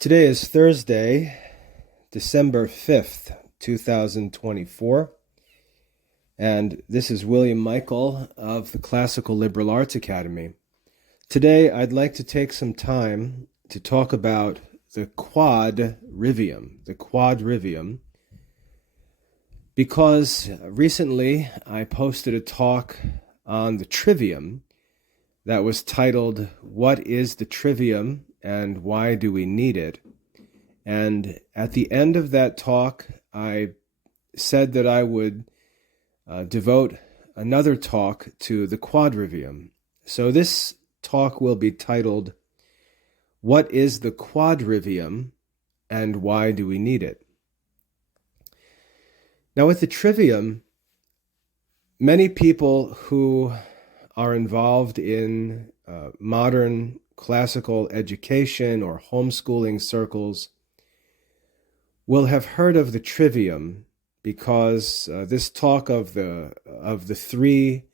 Today is Thursday, December 5th, 2024, and this is William Michael of the Classical Liberal Arts Academy. Today, I'd like to take some time to talk about the Quadrivium, because recently I posted a talk on the Trivium that was titled, "What is the Trivium and why do we need it?" And at the end of that talk, I said that I would devote another talk to the Quadrivium. So this talk will be titled, "What is the Quadrivium and why do we need it?" Now, with the Trivium, many people who are involved in modern classical education or homeschooling circles will have heard of the Trivium, because this talk of the three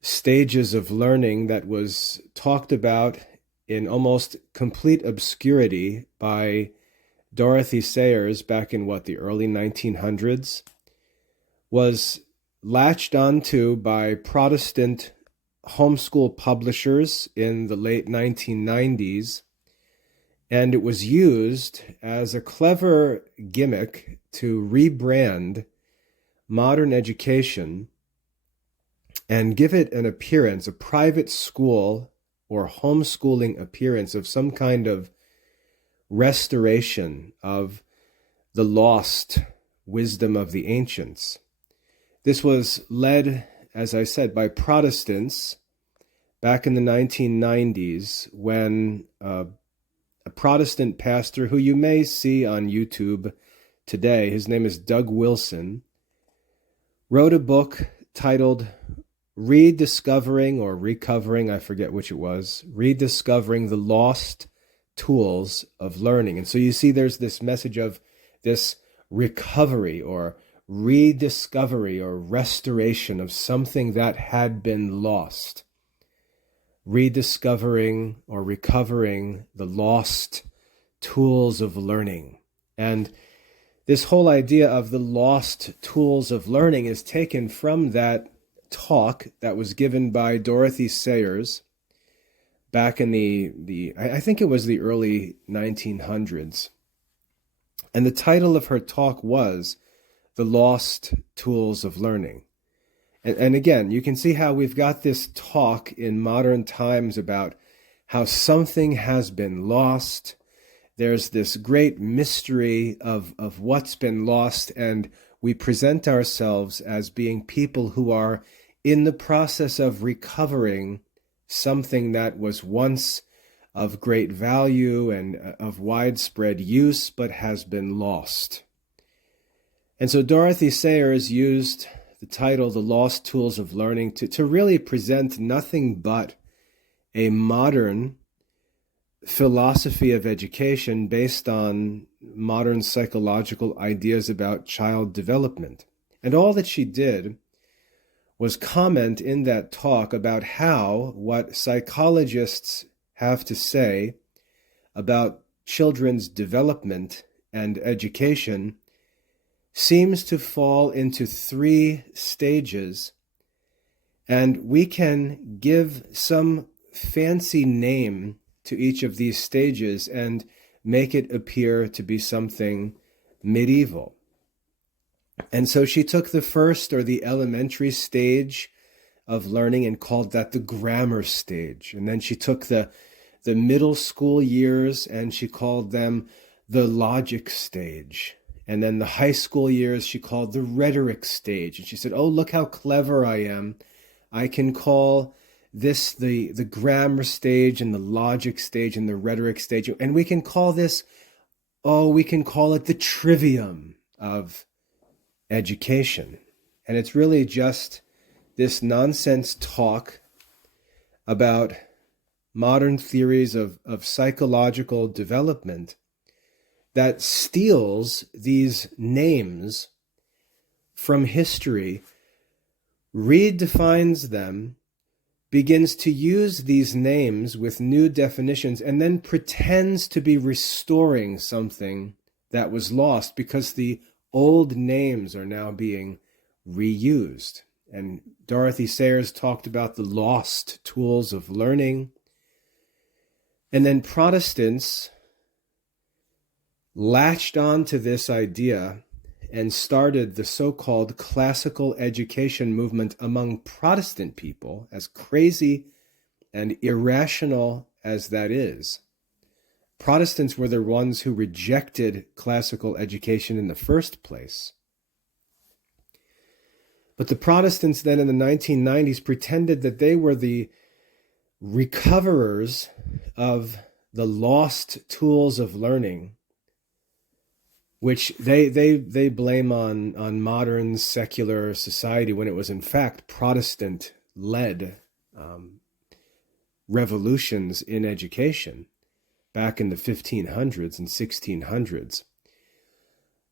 stages of learning that was talked about in almost complete obscurity by Dorothy Sayers back in the early 1900s was latched onto by Protestant homeschool publishers in the late 1990s, and it was used as a clever gimmick to rebrand modern education and give it an appearance, a private school or homeschooling appearance of some kind of restoration of the lost wisdom of the ancients. This was led, as I said, by Protestants back in the 1990s, when a Protestant pastor who you may see on YouTube today, his name is Doug Wilson, wrote a book titled Rediscovering or Recovering, I forget which it was, Rediscovering the Lost Tools of Learning. And so you see there's this message of this recovery or rediscovery or restoration of something that had been lost. Rediscovering or recovering the lost tools of learning. And this whole idea of the lost tools of learning is taken from that talk that was given by Dorothy Sayers back in I think it was the early 1900s. And the title of her talk was The Lost Tools of Learning. And again, you can see how we've got this talk in modern times about how something has been lost. There's this great mystery of what's been lost, and we present ourselves as being people who are in the process of recovering something that was once of great value and of widespread use, but has been lost. And so Dorothy Sayers used the title, The Lost Tools of Learning, to really present nothing but a modern philosophy of education based on modern psychological ideas about child development. And all that she did was comment in that talk about how what psychologists have to say about children's development and education seems to fall into three stages, and we can give some fancy name to each of these stages and make it appear to be something medieval. And so she took the first, or the elementary stage of learning, and called that the grammar stage. And then she took the middle school years and she called them the logic stage. And then the high school years she called the rhetoric stage. And she said, "Oh, look how clever I am. I can call this the grammar stage and the logic stage and the rhetoric stage. And we can call this, we can call it the trivium of education." And it's really just this nonsense talk about modern theories of psychological development that steals these names from history, redefines them begins to use these names with new definitions and then pretends to be restoring something that was lost because the old names are now being reused. And Dorothy Sayers talked about the lost tools of learning. And then Protestants latched onto this idea and started the so-called classical education movement among Protestant people, as crazy and irrational as that is. Protestants were the ones who rejected classical education in the first place. But the Protestants then in the 1990s pretended that they were the recoverers of the lost tools of learning, which they blame on modern secular society, when it was in fact Protestant-led revolutions in education back in the 1500s and 1600s.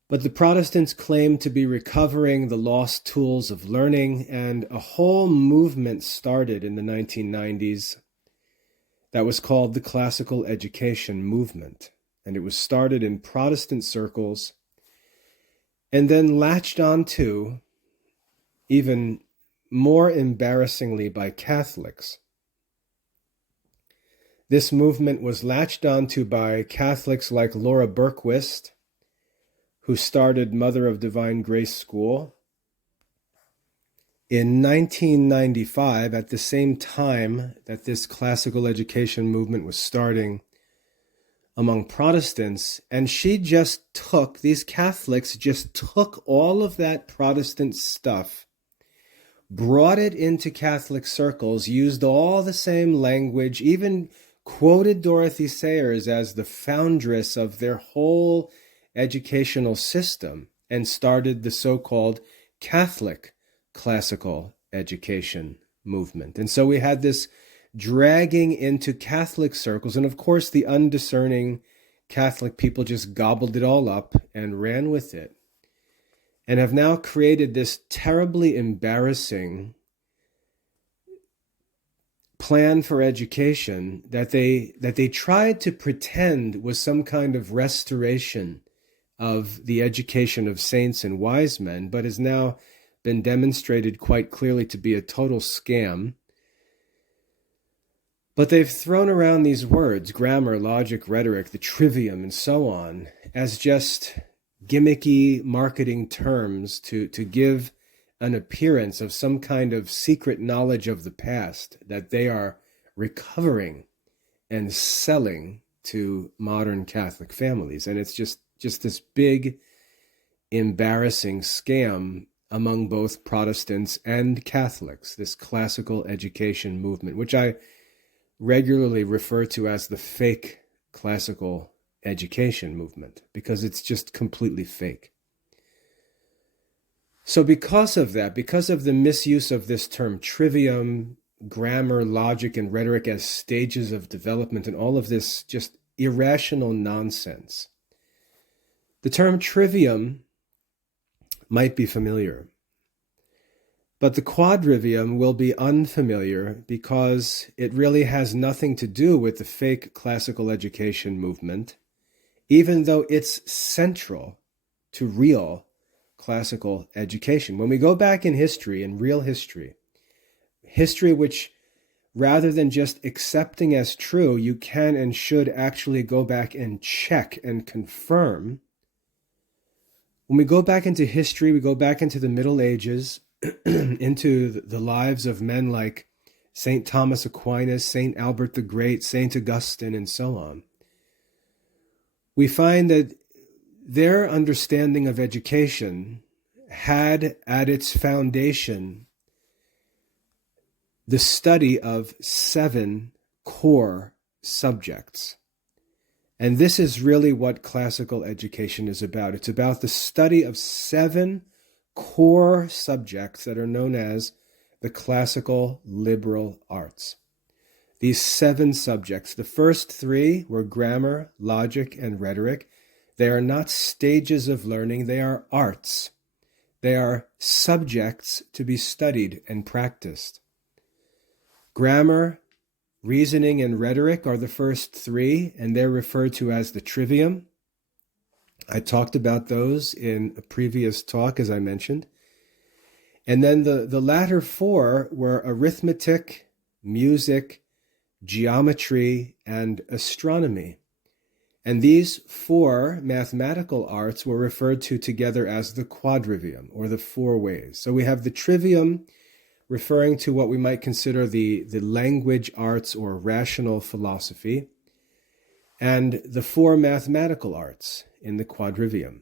But the Protestants claimed to be recovering the lost tools of learning, and a whole movement started in the 1990s that was called the Classical Education Movement. And it was started in Protestant circles and then latched onto, even more embarrassingly, by Catholics. This movement was latched onto by Catholics like Laura Berquist, who started Mother of Divine Grace School. In 1995, at the same time that this classical education movement was starting among Protestants, and these Catholics just took all of that Protestant stuff, brought it into Catholic circles, used all the same language, even quoted Dorothy Sayers as the foundress of their whole educational system, and started the so-called Catholic classical education movement. And so we had this dragging into Catholic circles, and of course the undiscerning Catholic people just gobbled it all up and ran with it, and have now created this terribly embarrassing plan for education that they tried to pretend was some kind of restoration of the education of saints and wise men, but has now been demonstrated quite clearly to be a total scam. But they've thrown around these words, grammar, logic, rhetoric, the trivium, and so on, as just gimmicky marketing terms to give an appearance of some kind of secret knowledge of the past that they are recovering and selling to modern Catholic families. And it's just this big, embarrassing scam among both Protestants and Catholics, this classical education movement, which I regularly refer to as the fake classical education movement, because it's just completely fake. So because of that, because of the misuse of this term trivium, grammar, logic, and rhetoric as stages of development, and all of this just irrational nonsense, the term trivium might be familiar, but the quadrivium will be unfamiliar, because it really has nothing to do with the fake classical education movement, even though it's central to real classical education. When we go back in history, in real history which, rather than just accepting as true, you can and should actually go back and check and confirm. When we go back into history, we go back into the Middle Ages, into the lives of men like St. Thomas Aquinas, St. Albert the Great, St. Augustine, and so on. We find that their understanding of education had at its foundation the study of 7 core subjects. And this is really what classical education is about. It's about the study of 7 core subjects that are known as the classical liberal arts. These 7 subjects, the first 3 were grammar, logic, and rhetoric. They are not stages of learning, they are arts. They are subjects to be studied and practiced. Grammar, reasoning, and rhetoric are the first three, and they're referred to as the trivium. I talked about those in a previous talk, as I mentioned. And then the latter four were arithmetic, music, geometry, and astronomy. And these four mathematical arts were referred to together as the quadrivium, or the four ways. So we have the trivium, referring to what we might consider the language arts or rational philosophy, and the four mathematical arts in the quadrivium.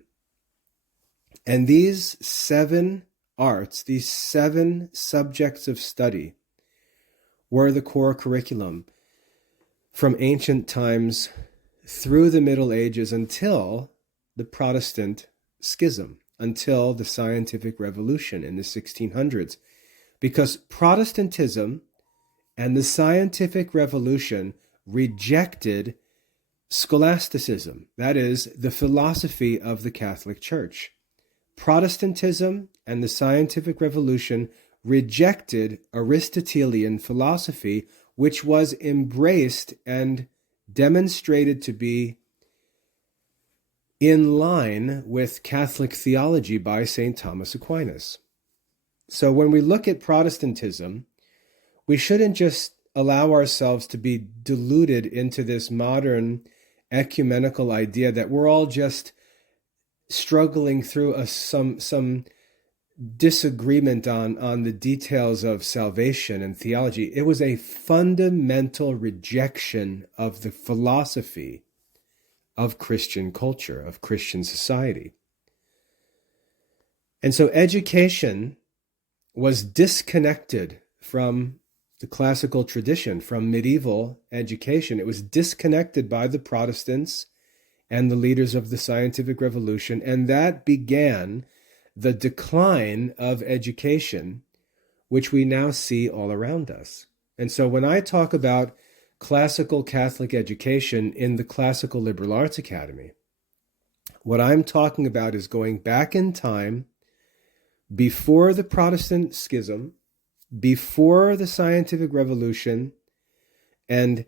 And these 7 arts, these 7 subjects of study, were the core curriculum from ancient times through the Middle Ages until the Protestant schism, until the scientific revolution in the 1600s. Because Protestantism and the scientific revolution rejected scholasticism, that is, the philosophy of the Catholic Church. Protestantism and the scientific revolution rejected Aristotelian philosophy, which was embraced and demonstrated to be in line with Catholic theology by St. Thomas Aquinas. So when we look at Protestantism, we shouldn't just allow ourselves to be deluded into this modern ecumenical idea that we're all just struggling through some disagreement on the details of salvation and theology. It was a fundamental rejection of the philosophy of Christian culture, of Christian society. And so education was disconnected from the classical tradition, from medieval education. It was disconnected by the Protestants and the leaders of the scientific revolution, and that began the decline of education, which we now see all around us. And so when I talk about classical Catholic education in the Classical Liberal Arts Academy, what I'm talking about is going back in time, before the Protestant schism, before the scientific revolution, and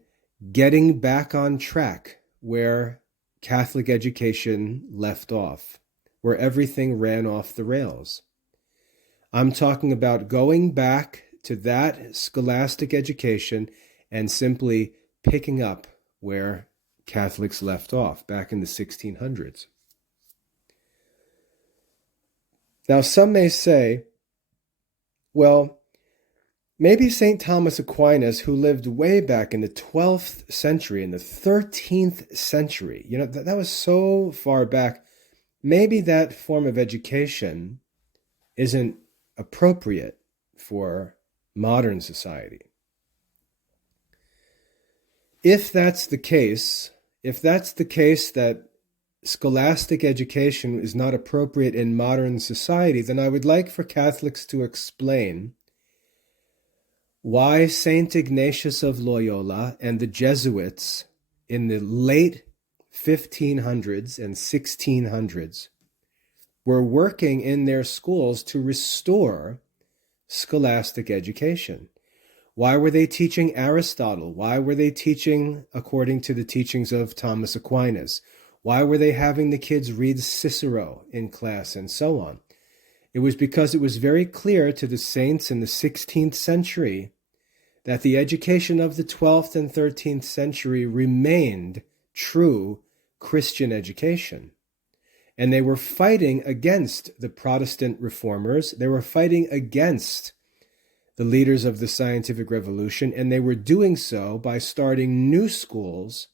getting back on track where Catholic education left off, where everything ran off the rails. I'm talking about going back to that scholastic education and simply picking up where Catholics left off back in the 1600s. Now, some may say, well, maybe St. Thomas Aquinas, who lived way back in the 12th century, in the 13th century, that was so far back, maybe that form of education isn't appropriate for modern society. If that's the case that scholastic education is not appropriate in modern society, then I would like for Catholics to explain why St. Ignatius of Loyola and the Jesuits in the late 1500s and 1600s were working in their schools to restore scholastic education. Why were they teaching Aristotle? Why were they teaching according to the teachings of Thomas Aquinas? Why were they having the kids read Cicero in class and so on? It was because it was very clear to the saints in the 16th century that the education of the 12th and 13th century remained true Christian education. And they were fighting against the Protestant reformers. They were fighting against the leaders of the scientific revolution, and they were doing so by starting new schools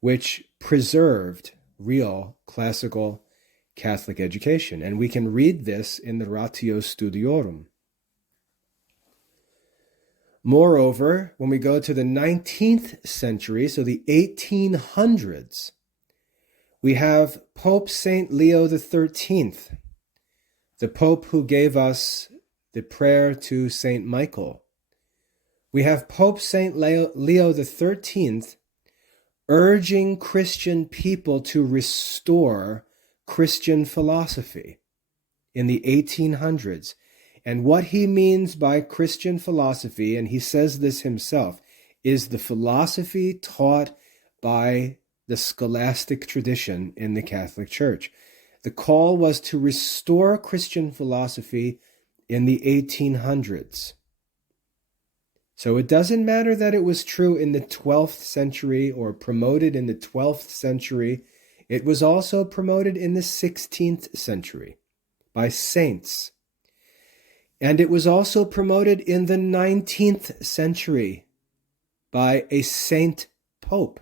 which preserved real classical Catholic education. And we can read this in the Ratio Studiorum. Moreover, when we go to the 19th century, so the 1800s, we have Pope St. Leo XIII, the Pope who gave us the prayer to St. Michael. We have Pope St. Leo XIII urging Christian people to restore Christian philosophy in the 1800s. And what he means by Christian philosophy, and he says this himself, is the philosophy taught by the scholastic tradition in the Catholic Church. The call was to restore Christian philosophy in the 1800s. So it doesn't matter that it was true in the 12th century or promoted in the 12th century. It was also promoted in the 16th century by saints. And it was also promoted in the 19th century by a saint pope.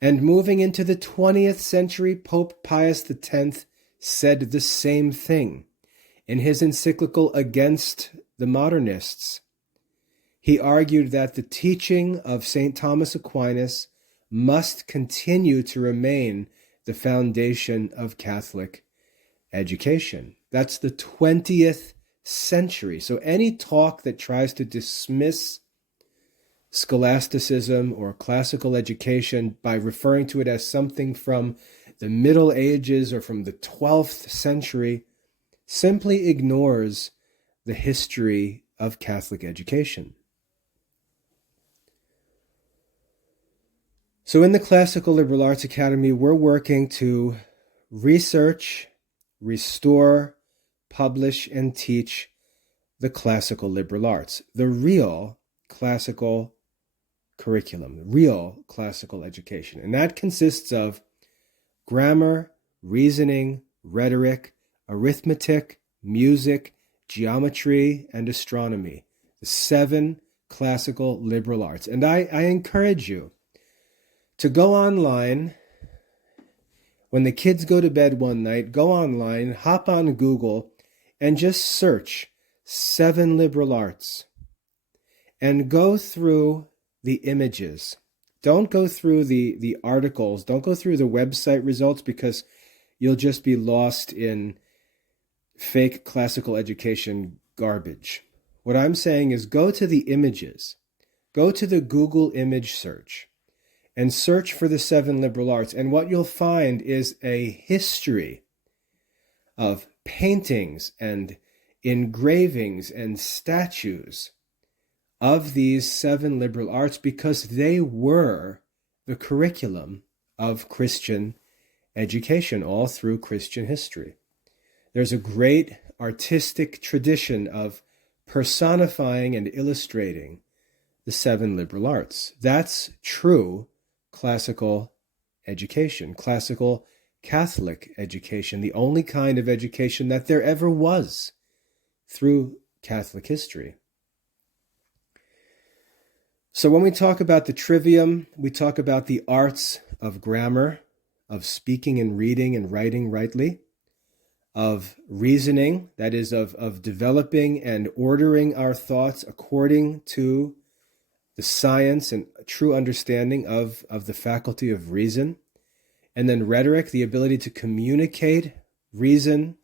And moving into the 20th century, Pope Pius X said the same thing. In his encyclical Against the Modernists, he argued that the teaching of St. Thomas Aquinas must continue to remain the foundation of Catholic education. That's the 20th century. So any talk that tries to dismiss scholasticism or classical education by referring to it as something from the Middle Ages or from the 12th century simply ignores the history of Catholic education. So in the Classical Liberal Arts Academy, we're working to research, restore, publish, and teach the classical liberal arts, the real classical curriculum, real classical education. And that consists of grammar, reasoning, rhetoric, arithmetic, music, geometry, and astronomy, the 7 classical liberal arts. And I encourage you to go online. When the kids go to bed one night, go online, hop on Google, and just search 7 liberal arts. And go through the images. Don't go through the articles. Don't go through the website results, because you'll just be lost in fake classical education garbage. What I'm saying is go to the images. Go to the Google image search and search for the 7 liberal arts. And what you'll find is a history of paintings and engravings and statues of these 7 liberal arts, because they were the curriculum of Christian education all through Christian history. There's a great artistic tradition of personifying and illustrating the 7 liberal arts. That's true classical education, classical Catholic education, the only kind of education that there ever was through Catholic history. So when we talk about the trivium, we talk about the arts of grammar, of speaking and reading and writing rightly, of reasoning, that is, of developing and ordering our thoughts according to the science and true understanding of the faculty of reason. And then rhetoric, the ability to communicate reason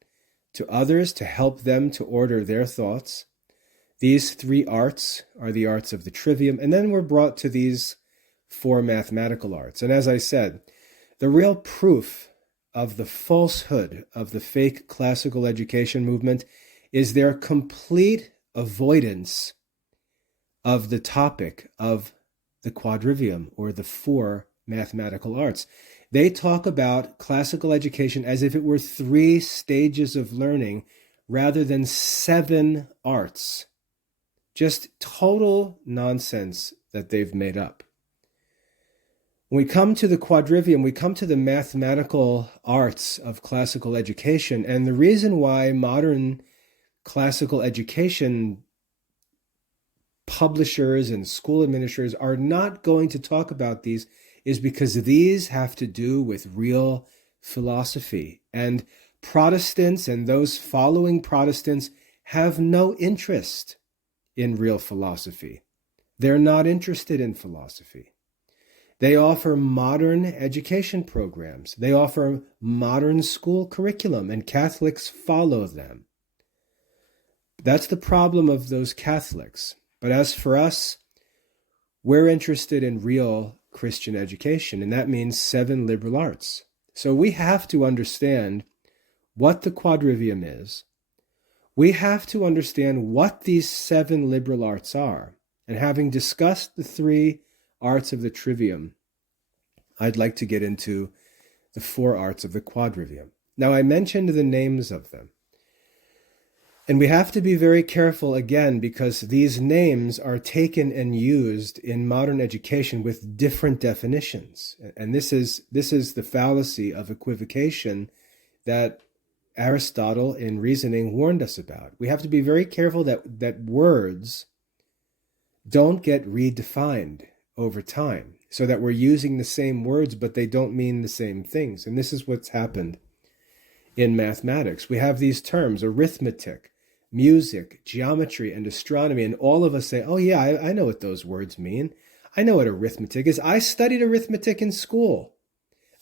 to others, to help them to order their thoughts. These 3 arts are the arts of the trivium. And then we're brought to these 4 mathematical arts. And as I said, the real proof of the falsehood of the fake classical education movement is their complete avoidance of the topic of the quadrivium, or the 4 mathematical arts. They talk about classical education as if it were 3 stages of learning rather than 7 arts. Just total nonsense that they've made up. When we come to the quadrivium, we come to the mathematical arts of classical education. And the reason why modern classical education publishers and school administrators are not going to talk about these is because these have to do with real philosophy. And Protestants and those following Protestants have no interest in real philosophy. They're not interested in philosophy. They offer modern education programs. They offer modern school curriculum, and Catholics follow them. That's the problem of those Catholics. But as for us, we're interested in real Christian education, and that means 7 liberal arts. So we have to understand what the quadrivium is, We have to understand what these 7 liberal arts are. And having discussed the 3 arts of the trivium, I'd like to get into the 4 arts of the quadrivium. Now, I mentioned the names of them. And we have to be very careful again, because these names are taken and used in modern education with different definitions. And this is the fallacy of equivocation that Aristotle in reasoning warned us about. We have to be very careful that words don't get redefined over time, so that we're using the same words, but they don't mean the same things. And this is what's happened in mathematics. We have these terms, arithmetic, music, geometry, and astronomy, and all of us say, oh yeah, I know what those words mean. I know what arithmetic is. I studied arithmetic in school.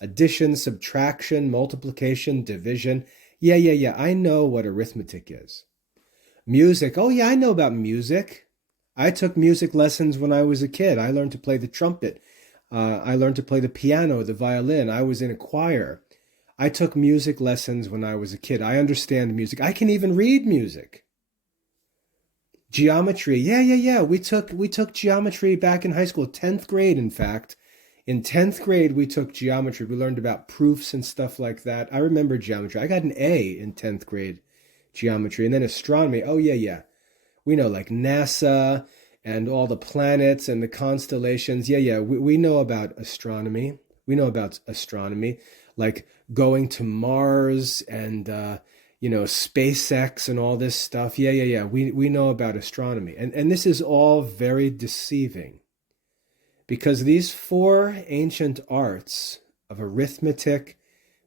Addition, subtraction, multiplication, division. Yeah, I know what arithmetic is. Music, oh yeah, I know about music. I took music lessons when I was a kid. I learned to play the trumpet. I learned to play the piano, the violin. I was in a choir. I took music lessons when I was a kid. I understand music. I can even read music. Geometry. Yeah. We took geometry back in high school, 10th grade, in fact. In 10th grade, we took geometry. We learned about proofs and stuff like that. I remember geometry. I got an A in 10th grade geometry. And then astronomy. Oh, yeah. We know, like NASA and all the planets and the constellations. Yeah. We know about astronomy. We know about astronomy, like going to Mars and, SpaceX and all this stuff. Yeah. We know about astronomy. And this is all very deceiving, because these 4 ancient arts of arithmetic,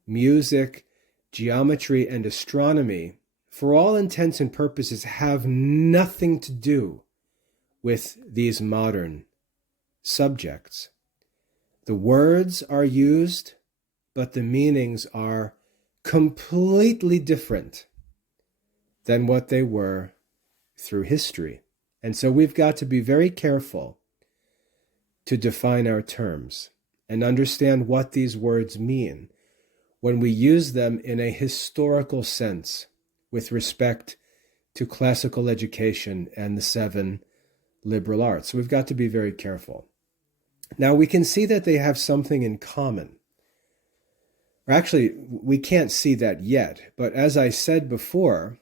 music, geometry, and astronomy, for all intents and purposes, have nothing to do with these modern subjects. The words are used, but the meanings are completely different than what they were through history. And so we've got to be very careful to define our terms and understand what these words mean when we use them in a historical sense with respect to classical education and the 7 liberal arts. So we've got to be very careful. Now, we can see that they have something in common. Or actually, we can't see that yet, but as I said before,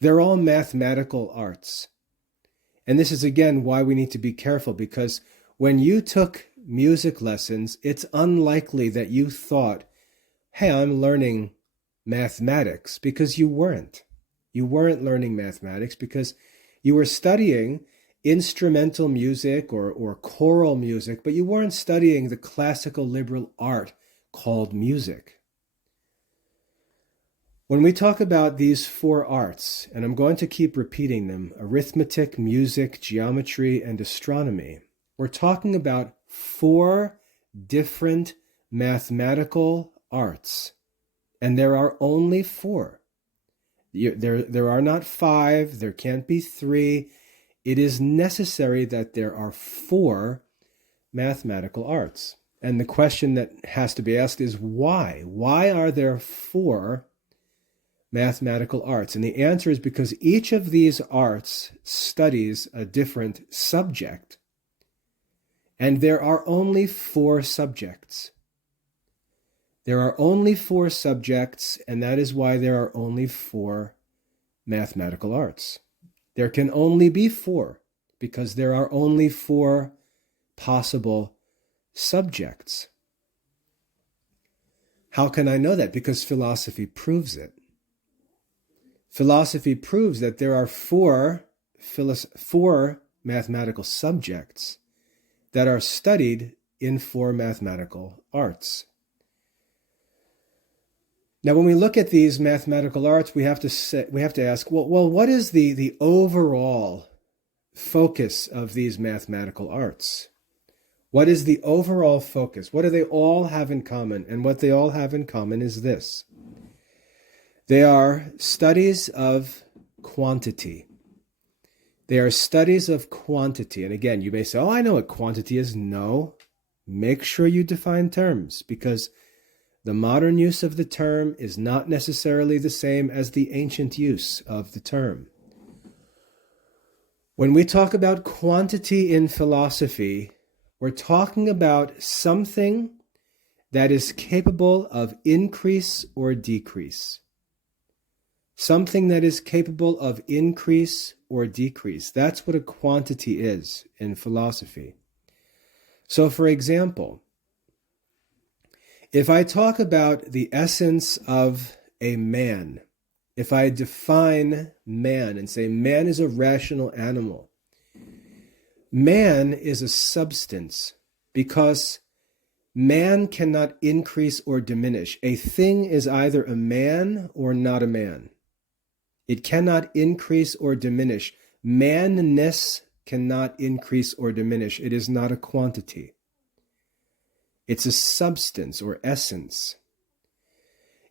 they're all mathematical arts. And this is, again, why we need to be careful, because when you took music lessons, it's unlikely that you thought, hey, I'm learning mathematics, because you weren't. You weren't learning mathematics because you were studying instrumental music or choral music, but you weren't studying the classical liberal art called music. When we talk about these 4 arts, and I'm going to keep repeating them, arithmetic, music, geometry, and astronomy, we're talking about 4 different mathematical arts. And there are only 4. There are not 5. There can't be 3. It is necessary that there are 4 mathematical arts. And the question that has to be asked is why? Why are there 4 mathematical arts? And the answer is because each of these arts studies a different subject. And there are only 4 subjects. There are only 4 subjects, and that is why there are only 4 mathematical arts. There can only be 4, because there are only 4 possible subjects. How can I know that? Because philosophy proves it. Philosophy proves that there are 4 mathematical subjects that are studied in 4 mathematical arts. Now, when we look at these mathematical arts, we have to ask, well, what is the overall focus of these mathematical arts? What is the overall focus? What do they all have in common? And what they all have in common is this. They are studies of quantity. They are studies of quantity. And again, you may say, oh, I know what quantity is. No, make sure you define terms, because The modern use of the term is not necessarily the same as the ancient use of the term. When we talk about quantity in philosophy, we're talking about something that is capable of increase or decrease. Something that is capable of increase or decrease. That's what a quantity is in philosophy. So, for example, if I talk about the essence of a man, if I define man and say man is a rational animal, man is a substance because man cannot increase or diminish. A thing is either a man or not a man. It cannot increase or diminish. Manness cannot increase or diminish. It is not a quantity. It's a substance or essence.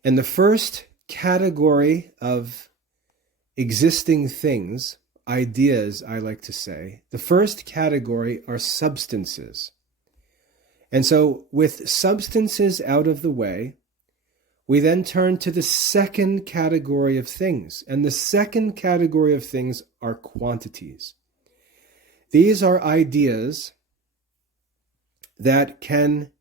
And the first category of existing things, ideas, I like to say, the first category are substances. And so with substances out of the way, we then turn to the second category of things. And the second category of things are quantities. These are ideas that can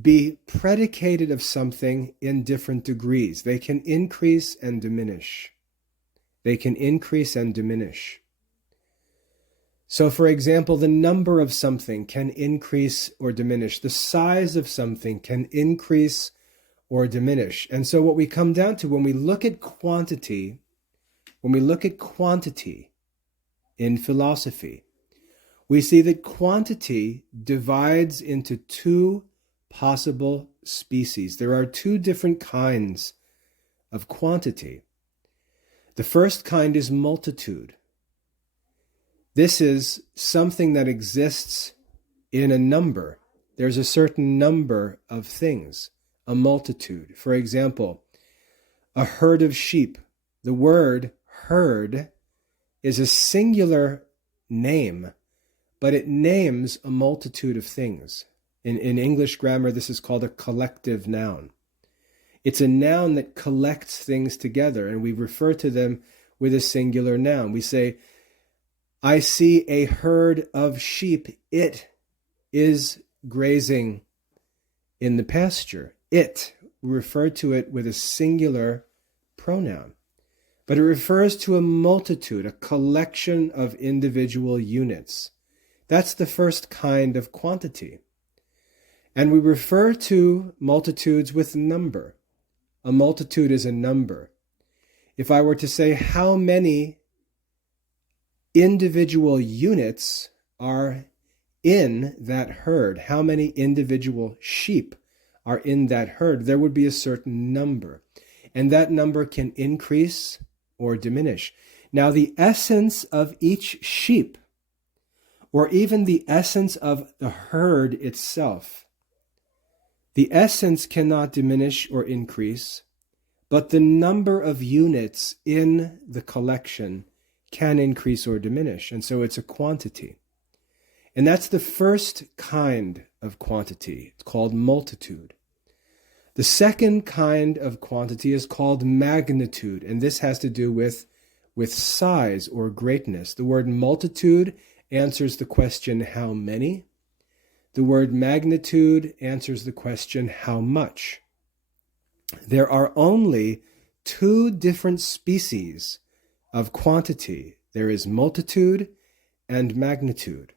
be predicated of something in different degrees. They can increase and diminish. They can increase and diminish. So, for example, the number of something can increase or diminish. The size of something can increase or diminish. And so what we come down to when we look at quantity in philosophy, we see that quantity divides into two possible species. There are two different kinds of quantity. The first kind is multitude. This is something that exists in a number. There's a certain number of things, a multitude. For example, a herd of sheep. The word herd is a singular name, but it names a multitude of things. In English grammar, this is called a collective noun. It's a noun that collects things together, and we refer to them with a singular noun. We say, I see a herd of sheep. It is grazing in the pasture. It, we refer to it with a singular pronoun. But it refers to a multitude, a collection of individual units. That's the first kind of quantity. And we refer to multitudes with number. A multitude is a number. If I were to say how many individual units are in that herd, how many individual sheep are in that herd, there would be a certain number. And that number can increase or diminish. Now, the essence of each sheep, or even the essence of the herd itself, the essence cannot diminish or increase, but the number of units in the collection can increase or diminish. And so it's a quantity. And that's the first kind of quantity. It's called multitude. The second kind of quantity is called magnitude, and this has to do with size or greatness. The word multitude answers the question, how many? The word magnitude answers the question, how much? There are only two different species of quantity. There is multitude and magnitude.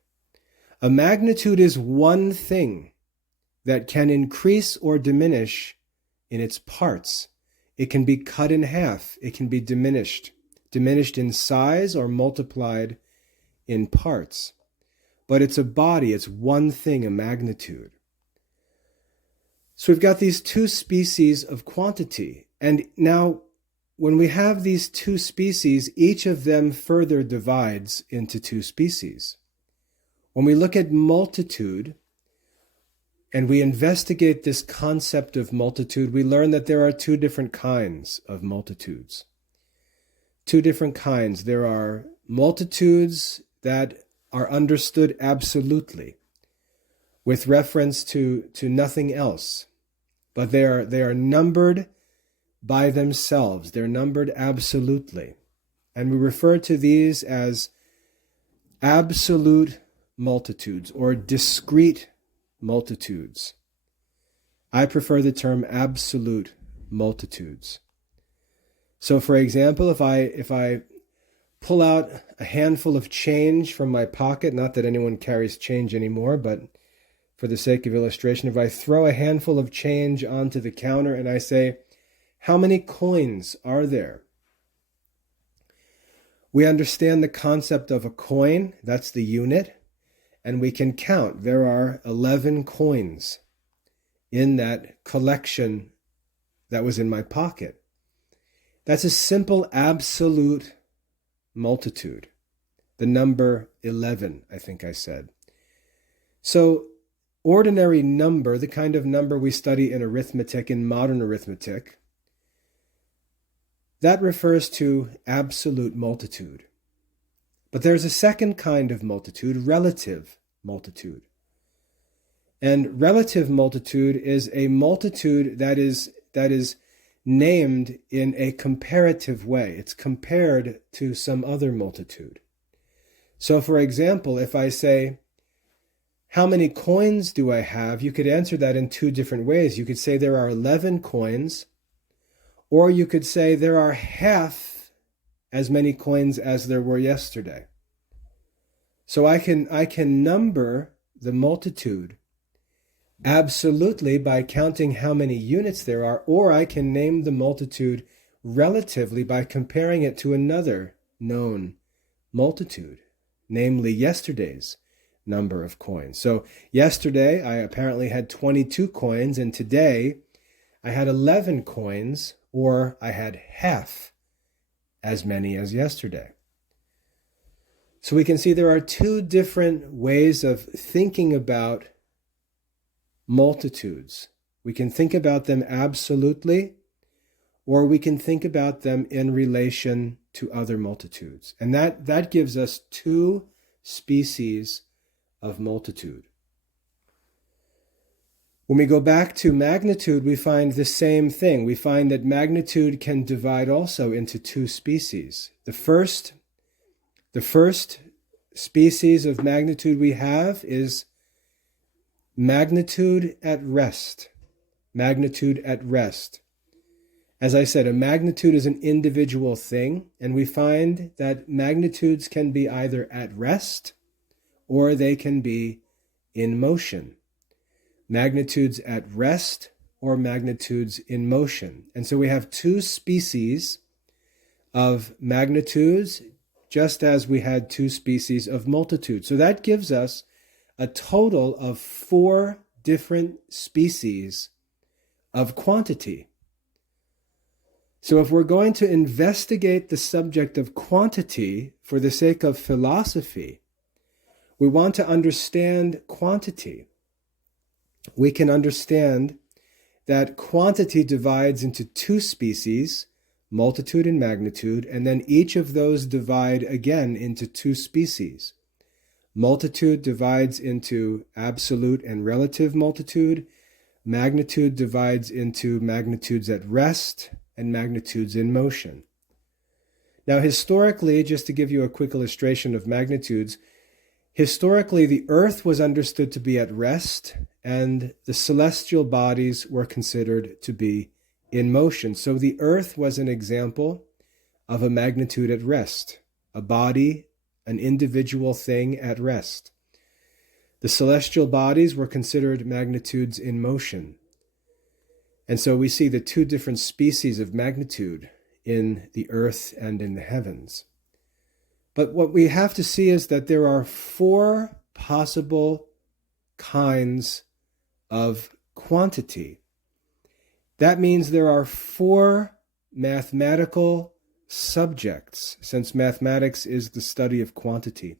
A magnitude is one thing that can increase or diminish in its parts. It can be cut in half. It can be diminished in size or multiplied in parts. But it's a body, it's one thing, a magnitude. So we've got these two species of quantity. And now, when we have these two species, each of them further divides into two species. When we look at multitude, and we investigate this concept of multitude, we learn that there are two different kinds of multitudes. Two different kinds. There are multitudes that are understood absolutely, with reference to nothing else. but they are numbered by themselves. They're numbered absolutely. And we refer to these as absolute multitudes or discrete multitudes. I prefer the term absolute multitudes. So for example, if I pull out a handful of change from my pocket, not that anyone carries change anymore, but for the sake of illustration, if I throw a handful of change onto the counter and I say, how many coins are there? We understand the concept of a coin, that's the unit, and we can count. There are 11 coins in that collection that was in my pocket. That's a simple absolute multitude. The number 11, I think I said. So, ordinary number, the kind of number we study in arithmetic, in modern arithmetic, that refers to absolute multitude. But there's a second kind of multitude, relative multitude. And relative multitude is a multitude that is named in a comparative way. It's compared to some other multitude. So for example, if I say, how many coins do I have? You could answer that in two different ways. You could say there are 11 coins, or you could say there are half as many coins as there were yesterday. So I can number the multitude absolutely by counting how many units there are, or I can name the multitude relatively by comparing it to another known multitude, namely yesterday's number of coins. So yesterday I apparently had 22 coins, and today I had 11 coins, or I had half as many as yesterday. So we can see there are two different ways of thinking about multitudes. We can think about them absolutely, or we can think about them in relation to other multitudes. And that gives us two species of multitude. When we go back to magnitude, we find the same thing. We find that magnitude can divide also into two species. The first species of magnitude we have is magnitude at rest. Magnitude at rest. As I said, a magnitude is an individual thing, and we find that magnitudes can be either at rest or they can be in motion. Magnitudes at rest or magnitudes in motion. And so we have two species of magnitudes, just as we had two species of multitude. So that gives us a total of 4 different species of quantity. So if we're going to investigate the subject of quantity for the sake of philosophy, we want to understand quantity. We can understand that quantity divides into 2 species, multitude and magnitude, and then each of those divide again into 2 species. Multitude divides into absolute and relative multitude. Magnitude divides into magnitudes at rest and magnitudes in motion. Now, historically, just to give you a quick illustration of magnitudes, historically, the earth was understood to be at rest, and the celestial bodies were considered to be in motion. So the earth was an example of a magnitude at rest, a body, an individual thing at rest. The celestial bodies were considered magnitudes in motion. And so we see the 2 different species of magnitude in the earth and in the heavens. But what we have to see is that there are 4 possible kinds of quantity. That means there are 4 mathematical subjects, since mathematics is the study of quantity.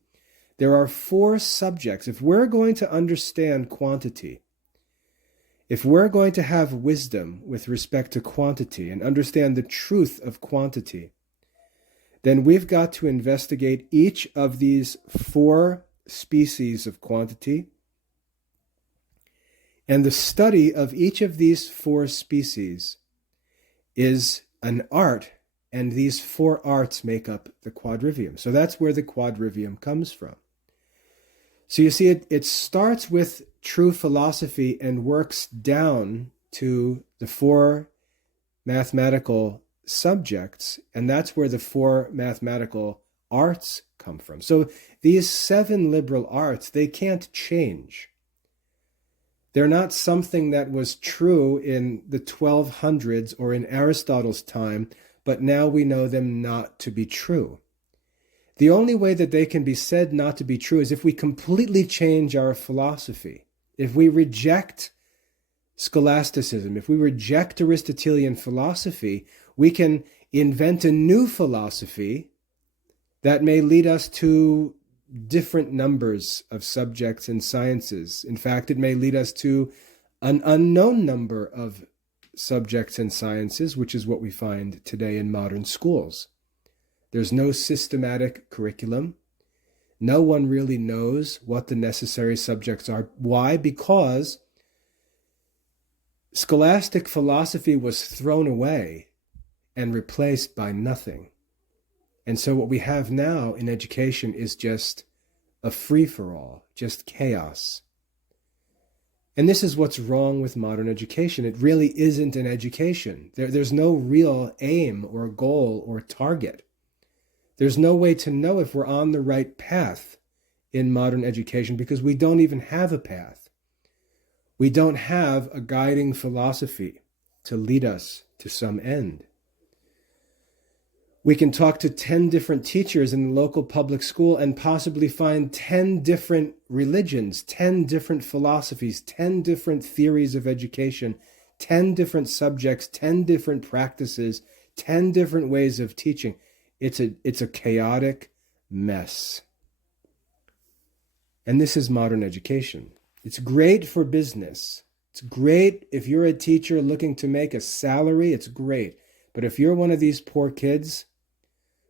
There are 4 subjects. If we're going to understand quantity, if we're going to have wisdom with respect to quantity and understand the truth of quantity, then we've got to investigate each of these 4 species of quantity And the study of each of these four species is an art, and these four arts make up the quadrivium. So that's where the quadrivium comes from. So you see, it starts with true philosophy and works down to the four mathematical subjects, and that's where the four mathematical arts come from. So these seven liberal arts, they can't change. They're not something that was true in the 1200s or in Aristotle's time, but now we know them not to be true. The only way that they can be said not to be true is if we completely change our philosophy. If we reject scholasticism, if we reject Aristotelian philosophy, we can invent a new philosophy that may lead us to different numbers of subjects and sciences. In fact, it may lead us to an unknown number of subjects and sciences, which is what we find today in modern schools. There's no systematic curriculum. No one really knows what the necessary subjects are. Why? Because scholastic philosophy was thrown away and replaced by nothing. And so what we have now in education is just a free-for-all, just chaos. And this is what's wrong with modern education. It really isn't an education. There's no real aim or goal or target. There's no way to know if we're on the right path in modern education because we don't even have a path. We don't have a guiding philosophy to lead us to some end. We can talk to 10 different teachers in the local public school and possibly find 10 different religions, 10 different philosophies, 10 different theories of education, 10 different subjects, 10 different practices, 10 different ways of teaching. It's a chaotic mess. And this is modern education. It's great for business. It's great if you're a teacher looking to make a salary, it's great. But if you're one of these poor kids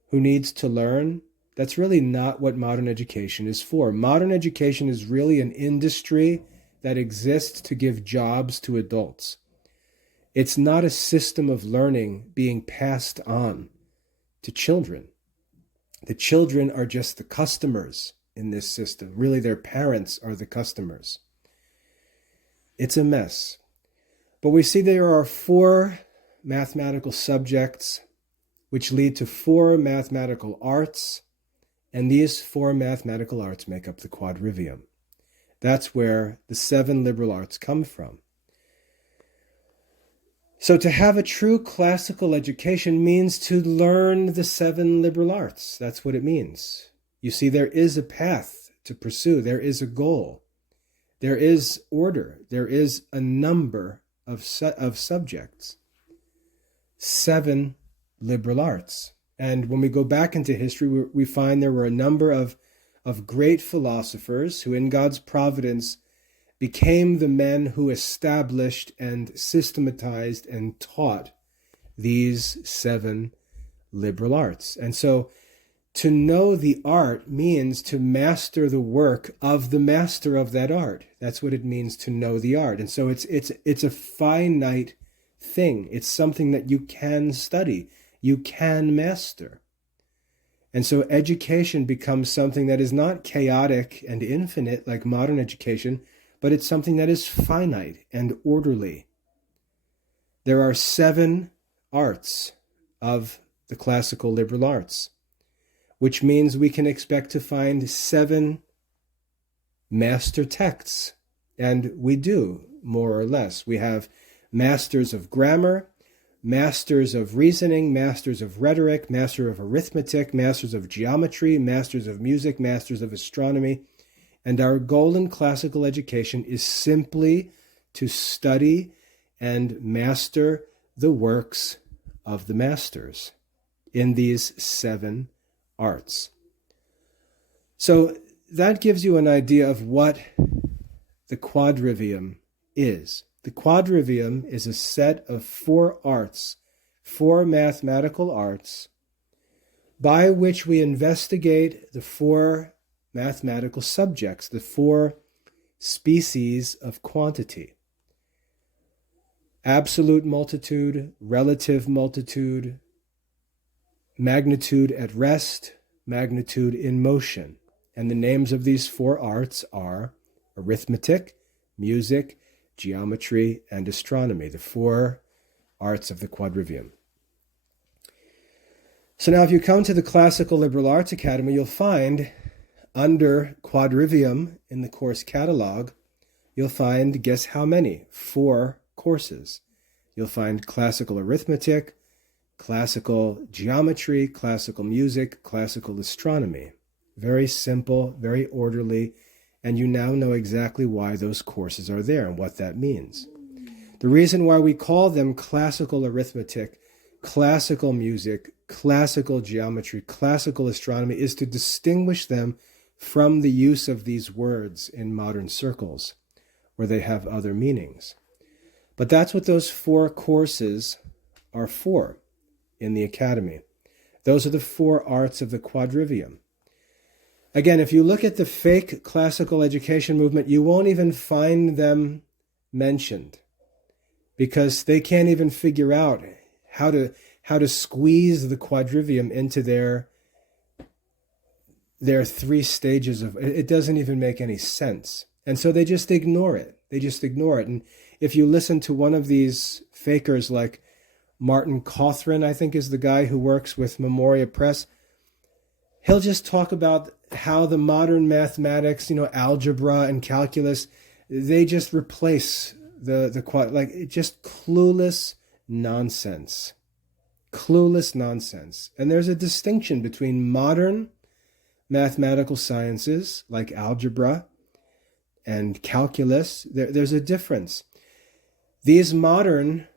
who needs to learn, that's really not what modern education is for. Modern education is really an industry that exists to give jobs to adults. It's not a system of learning being passed on to children. The children are just the customers in this system. Really, their parents are the customers. It's a mess. But we see there are four mathematical subjects which lead to four mathematical arts, and these four mathematical arts make up the quadrivium. That's where the seven liberal arts come from. So to have a true classical education means to learn the seven liberal arts. That's what it means. You see, there is a path to pursue. There is a goal. There is order. There is a number of subjects. Seven liberal arts. And when we go back into history, we find there were a number of great philosophers who in God's providence became the men who established and systematized and taught these seven liberal arts. And so to know the art means to master the work of the master of that art. That's what it means to know the art. And so it's a finite thing. It's something that you can study, you can master. And so education becomes something that is not chaotic and infinite like modern education, but it's something that is finite and orderly. There are seven arts of the classical liberal arts, which means we can expect to find seven master texts. And we do, more or less. We have masters of grammar, masters of reasoning, masters of rhetoric, master of arithmetic, masters of geometry, masters of music, masters of astronomy. And our goal in classical education is simply to study and master the works of the masters in these seven arts. So that gives you an idea of what the quadrivium is. The quadrivium is a set of four arts, four mathematical arts, by which we investigate the four mathematical subjects, the four species of quantity. absolute multitude, relative multitude, magnitude at rest, magnitude in motion. And the names of these four arts are arithmetic, music, geometry, and astronomy, the four arts of the Quadrivium. So now if you come to the Classical Liberal Arts Academy, you'll find under Quadrivium in the course catalog, you'll find, guess how many? 4 courses. You'll find classical arithmetic, classical geometry, classical music, classical astronomy. Very simple, very orderly, and you now know exactly why those courses are there and what that means. The reason why we call them classical arithmetic, classical music, classical geometry, classical astronomy is to distinguish them from the use of these words in modern circles, where they have other meanings. But that's what those 4 courses are for in the academy. Those are the 4 arts of the Quadrivium. Again, if you look at the fake classical education movement, you won't even find them mentioned because they can't even figure out how to squeeze the Quadrivium into their 3 stages of it. It doesn't even make any sense. And so they just ignore it. And if you listen to one of these fakers like Martin Cawthron, I think is the guy who works with Memoria Press, he'll just talk about how the modern mathematics, algebra and calculus, they just replace the quad, like just clueless nonsense. And there's a distinction between modern mathematical sciences like algebra and calculus. There's a difference. These modern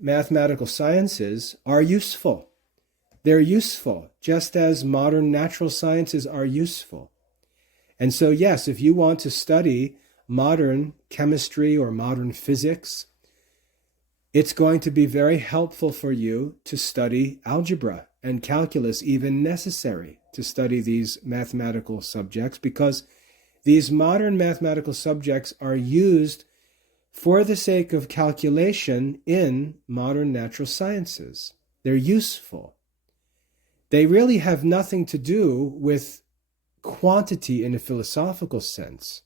mathematical sciences are useful. They're useful, just as modern natural sciences are useful. And so, yes, if you want to study modern chemistry or modern physics, it's going to be very helpful for you to study algebra and calculus, even necessary to study these mathematical subjects, because these modern mathematical subjects are used for the sake of calculation in modern natural sciences. They're useful. They really have nothing to do with quantity in a philosophical sense.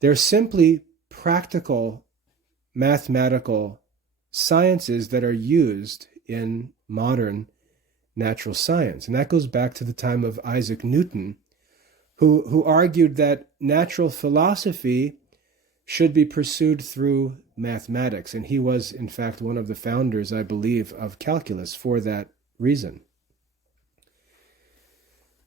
They're simply practical mathematical sciences that are used in modern natural science. And that goes back to the time of Isaac Newton, who argued that natural philosophy should be pursued through mathematics. And he was, in fact, one of the founders, I believe, of calculus for that reason.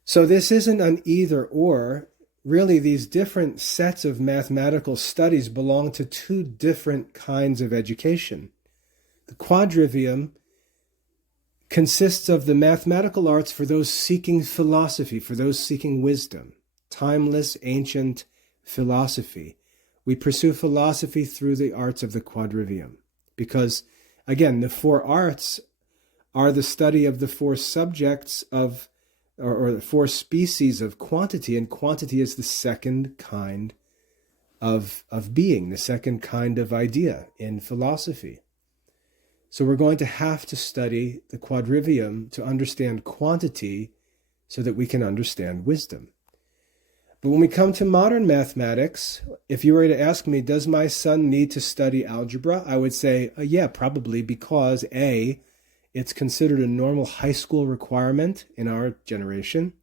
So this isn't an either or. Really, these different sets of mathematical studies belong to 2 different kinds of education. The Quadrivium consists of the mathematical arts for those seeking philosophy, for those seeking wisdom, timeless, ancient philosophy. We pursue philosophy through the arts of the Quadrivium because, again, the 4 arts are the study of the 4 subjects of, or the 4 species of quantity, and quantity is the second kind of being, the second kind of idea in philosophy. So we're going to have to study the Quadrivium to understand quantity so that we can understand wisdom. But when we come to modern mathematics, if you were to ask me, does my son need to study algebra? I would say, yeah, probably, because A, it's considered a normal high school requirement in our generation.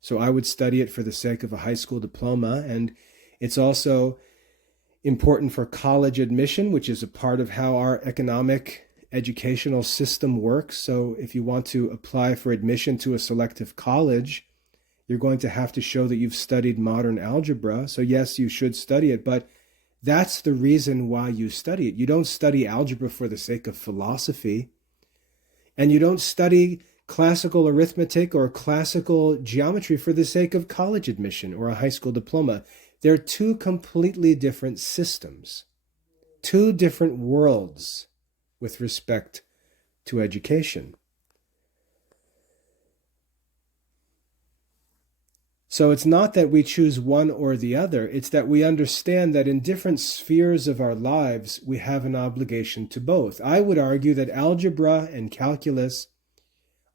So I would study it for the sake of a high school diploma. And it's also important for college admission, which is a part of how our economic educational system works. So if you want to apply for admission to a selective college, you're going to have to show that you've studied modern algebra. So yes, you should study it, but that's the reason why you study it. You don't study algebra for the sake of philosophy, and you don't study classical arithmetic or classical geometry for the sake of college admission or a high school diploma. They're 2 completely different systems, 2 different worlds with respect to education. So it's not that we choose one or the other. It's that we understand that in different spheres of our lives, we have an obligation to both. I would argue that algebra and calculus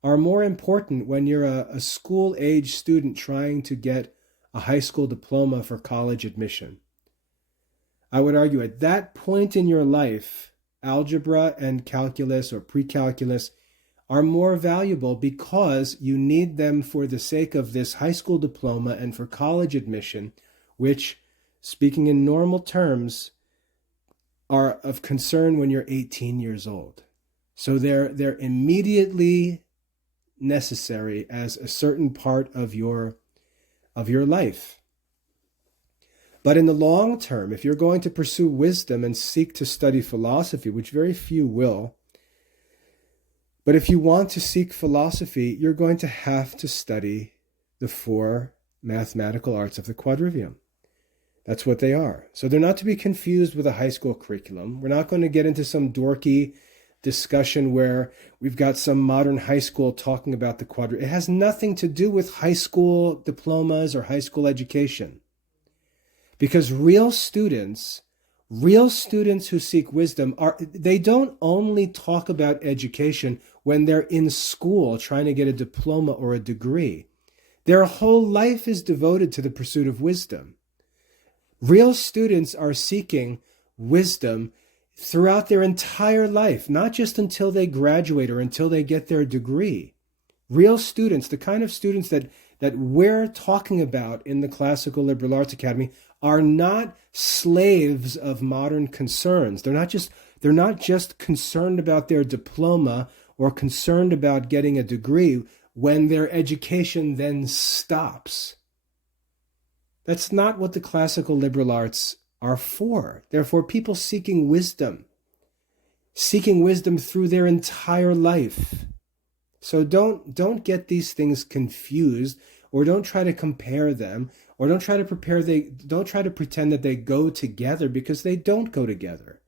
are more important when you're a school-age student trying to get a high school diploma for college admission. I would argue at that point in your life, algebra and calculus or pre-calculus are more valuable because you need them for the sake of this high school diploma and for college admission, which, speaking in normal terms, are of concern when you're 18 years old. So they're immediately necessary as a certain part of your life. But in the long term, if you're going to pursue wisdom and seek to study philosophy, which very few will, but if you want to seek philosophy, you're going to have to study the 4 mathematical arts of the Quadrivium. That's what they are. So they're not to be confused with a high school curriculum. We're not going to get into some dorky discussion where we've got some modern high school talking about the Quadrivium. It has nothing to do with high school diplomas or high school education. Because real students who seek wisdom, they don't only talk about education when they're in school trying to get a diploma or a degree. Their whole life is devoted to the pursuit of wisdom. Real students are seeking wisdom throughout their entire life, not just until they graduate or until they get their degree. Real students, the kind of students that we're talking about in the Classical Liberal Arts Academy, are not slaves of modern concerns. They're not just concerned about their diploma or concerned about getting a degree when their education then stops. That's not what the classical liberal arts are for. They're for people seeking wisdom through their entire life. So don't get these things confused, or don't try to compare them, or don't try to pretend that they go together, because they don't go together.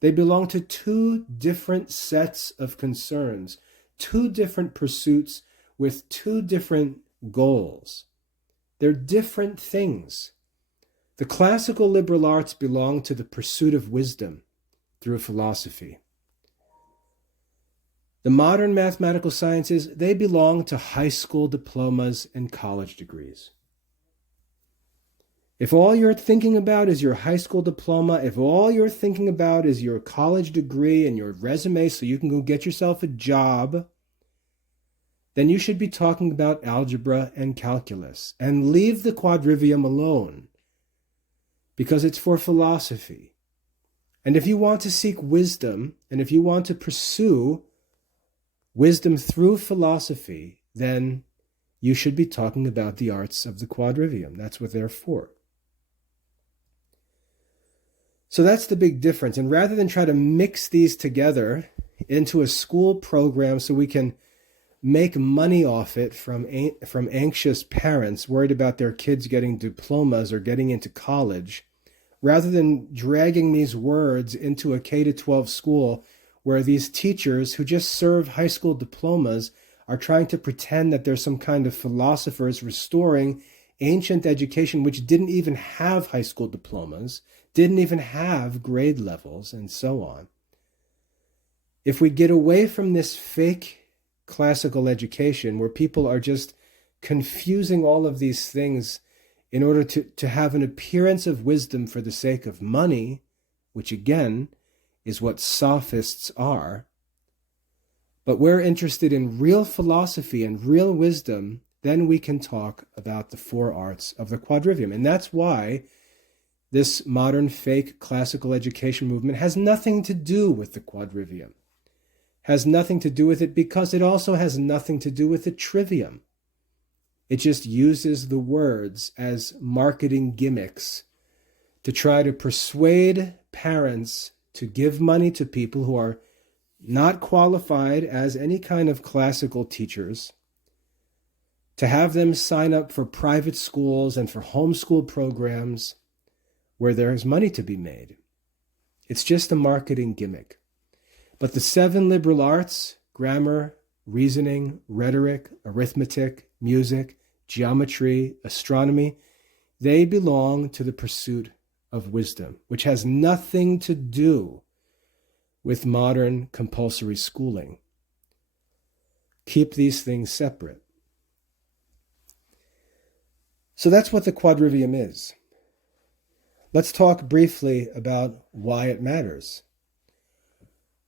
They belong to 2 different sets of concerns, 2 different pursuits with 2 different goals. They're different things. The classical liberal arts belong to the pursuit of wisdom through philosophy. The modern mathematical sciences, they belong to high school diplomas and college degrees. If all you're thinking about is your high school diploma, if all you're thinking about is your college degree and your resume so you can go get yourself a job, then you should be talking about algebra and calculus, and leave the quadrivium alone, because it's for philosophy. And if you want to seek wisdom, and if you want to pursue wisdom through philosophy, then you should be talking about the arts of the quadrivium. That's what they're for. So that's the big difference. And rather than try to mix these together into a school program so we can make money off it from anxious parents worried about their kids getting diplomas or getting into college, rather than dragging these words into a K-12 school where these teachers who just serve high school diplomas are trying to pretend that they're some kind of philosophers restoring ancient education, which didn't even have high school diplomas, didn't even have grade levels, and so on. If we get away from this fake classical education where people are just confusing all of these things in order to have an appearance of wisdom for the sake of money, which again is what sophists are, but we're interested in real philosophy and real wisdom, then we can talk about the 4 arts of the quadrivium. And that's why this modern fake classical education movement has nothing to do with the quadrivium. Has nothing to do with it because it also has nothing to do with the trivium. It just uses the words as marketing gimmicks to try to persuade parents to give money to people who are not qualified as any kind of classical teachers, to have them sign up for private schools and for homeschool programs where there's money to be made. It's just a marketing gimmick. But the 7 liberal arts, grammar, reasoning, rhetoric, arithmetic, music, geometry, astronomy, they belong to the pursuit of wisdom, which has nothing to do with modern compulsory schooling. Keep these things separate. So that's what the Quadrivium is. Let's talk briefly about why it matters.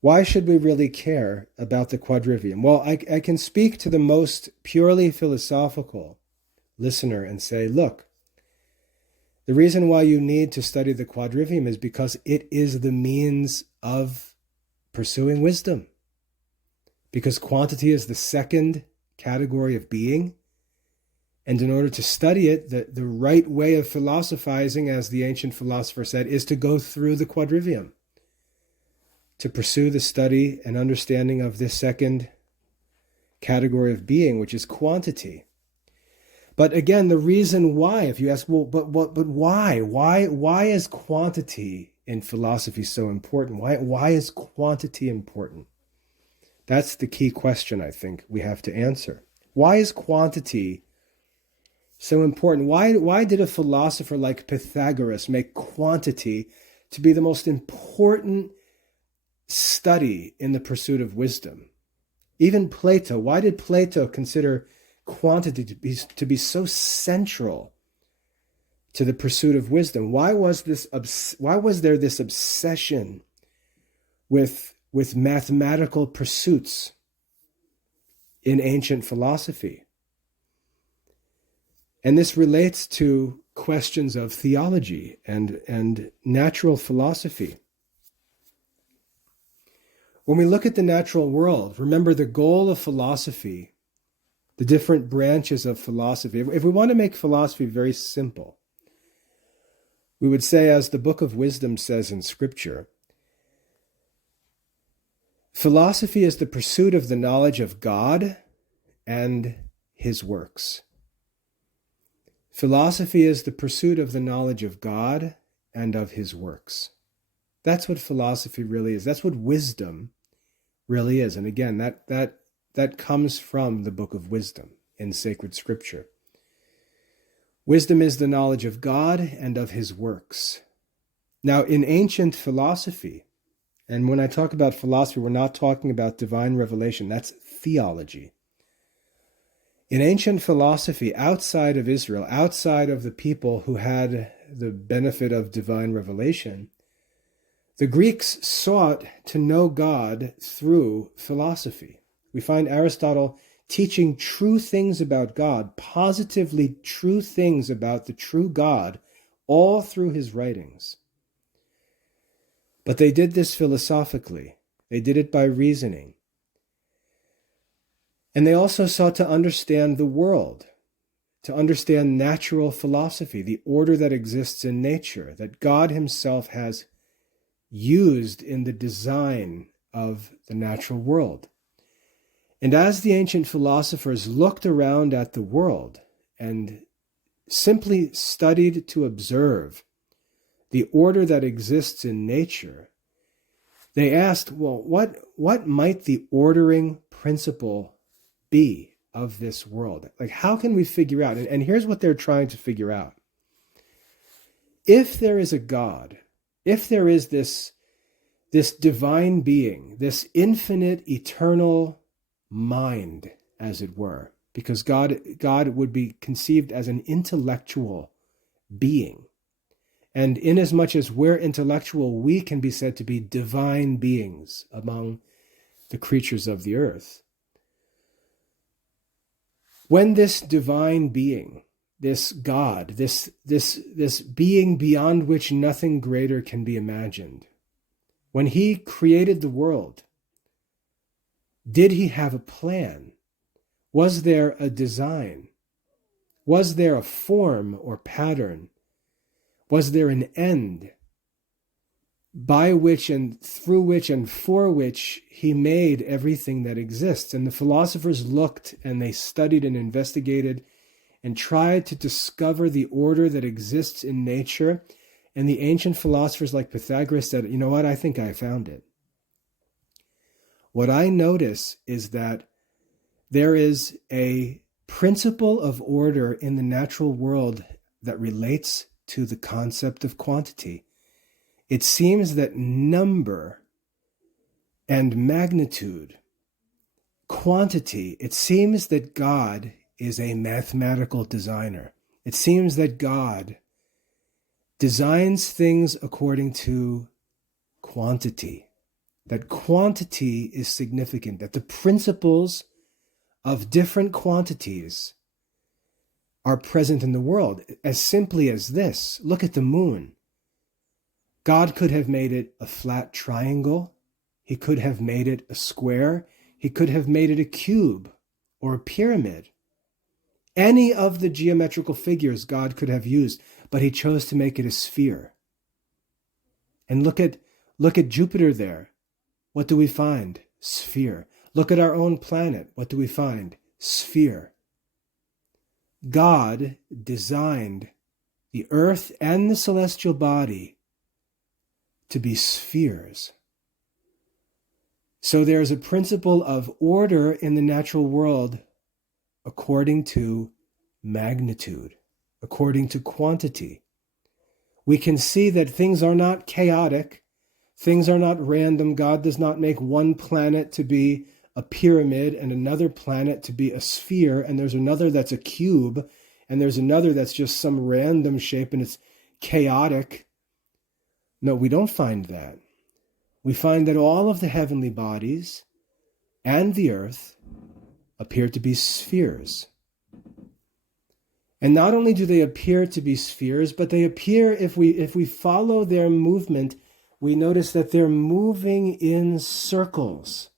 Why should we really care about the Quadrivium? Well, I can speak to the most purely philosophical listener and say, look, the reason why you need to study the Quadrivium is because it is the means of pursuing wisdom. Because quantity is the second category of being. And in order to study it, the right way of philosophizing, as the ancient philosopher said, is to go through the Quadrivium, to pursue the study and understanding of this second category of being, which is quantity. But again, the reason why, if you ask, well, but why? Why is quantity in philosophy so important? Why is quantity important? That's the key question I think we have to answer. Why is quantity so important? Why did a philosopher like Pythagoras make quantity to be the most important study in the pursuit of wisdom? Even Plato, why did Plato consider quantity to be so central to the pursuit of wisdom? Why was there this obsession with mathematical pursuits in ancient philosophy? And this relates to questions of theology and natural philosophy. When we look at the natural world, remember the goal of philosophy, the different branches of philosophy. If we want to make philosophy very simple, we would say, as the Book of Wisdom says in Scripture, philosophy is the pursuit of the knowledge of God and His works. Philosophy is the pursuit of the knowledge of God and of His works. That's what philosophy really is. That's what wisdom really is. And again, that comes from the Book of Wisdom in sacred Scripture. Wisdom is the knowledge of God and of His works. Now, in ancient philosophy, and when I talk about philosophy, we're not talking about divine revelation. That's theology. In ancient philosophy, outside of Israel, outside of the people who had the benefit of divine revelation, the Greeks sought to know God through philosophy. We find Aristotle teaching true things about God, positively true things about the true God, all through his writings. But they did this philosophically. They did it by reasoning. And they also sought to understand the world, to understand natural philosophy, the order that exists in nature, that God himself has used in the design of the natural world. And as the ancient philosophers looked around at the world and simply studied to observe the order that exists in nature, they asked, well, what might the ordering principle be of this world? Like, how can we figure out? And here's what they're trying to figure out. If there is a God, if there is this divine being, this infinite, eternal mind, as it were, because God would be conceived as an intellectual being. And inasmuch as we're intellectual, we can be said to be divine beings among the creatures of the earth. When this divine being, this God, this being beyond which nothing greater can be imagined, when he created the world, did he have a plan? Was there a design? Was there a form or pattern? Was there an end by which and through which and for which he made everything that exists? And the philosophers looked and they studied and investigated and tried to discover the order that exists in nature. And the ancient philosophers like Pythagoras said, you know what, I think I found it. What I notice is that there is a principle of order in the natural world that relates to the concept of quantity. It seems that number and magnitude, quantity, it seems that God is a mathematical designer. It seems that God designs things according to quantity, that quantity is significant, that the principles of different quantities are present in the world. As simply as this, look at the moon. God could have made it a flat triangle. He could have made it a square. He could have made it a cube or a pyramid. Any of the geometrical figures God could have used, but he chose to make it a sphere. And look at Jupiter there. What do we find? Sphere. Look at our own planet. What do we find? Sphere. God designed the earth and the celestial body to be spheres. So there is a principle of order in the natural world according to magnitude, according to quantity. We can see that things are not chaotic, things are not random. God does not make one planet to be a pyramid and another planet to be a sphere, and there's another that's a cube, and there's another that's just some random shape and it's chaotic. No, we don't find that. We find that all of the heavenly bodies and the earth appear to be spheres. And not only do they appear to be spheres, but they appear, if we follow their movement, we notice that they're moving in circles.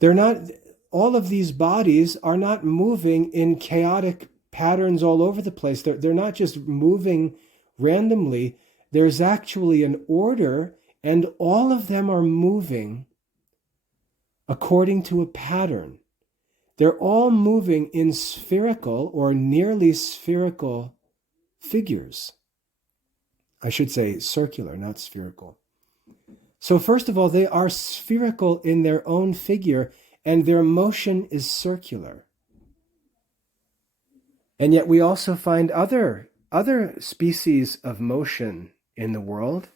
They're not, all of these bodies are not moving in chaotic patterns all over the place. They're not just moving randomly. There's actually an order, and all of them are moving according to a pattern. They're all moving in spherical or nearly spherical figures. I should say circular, not spherical. So first of all, they are spherical in their own figure, and their motion is circular. And yet we also find other species of motion in the world.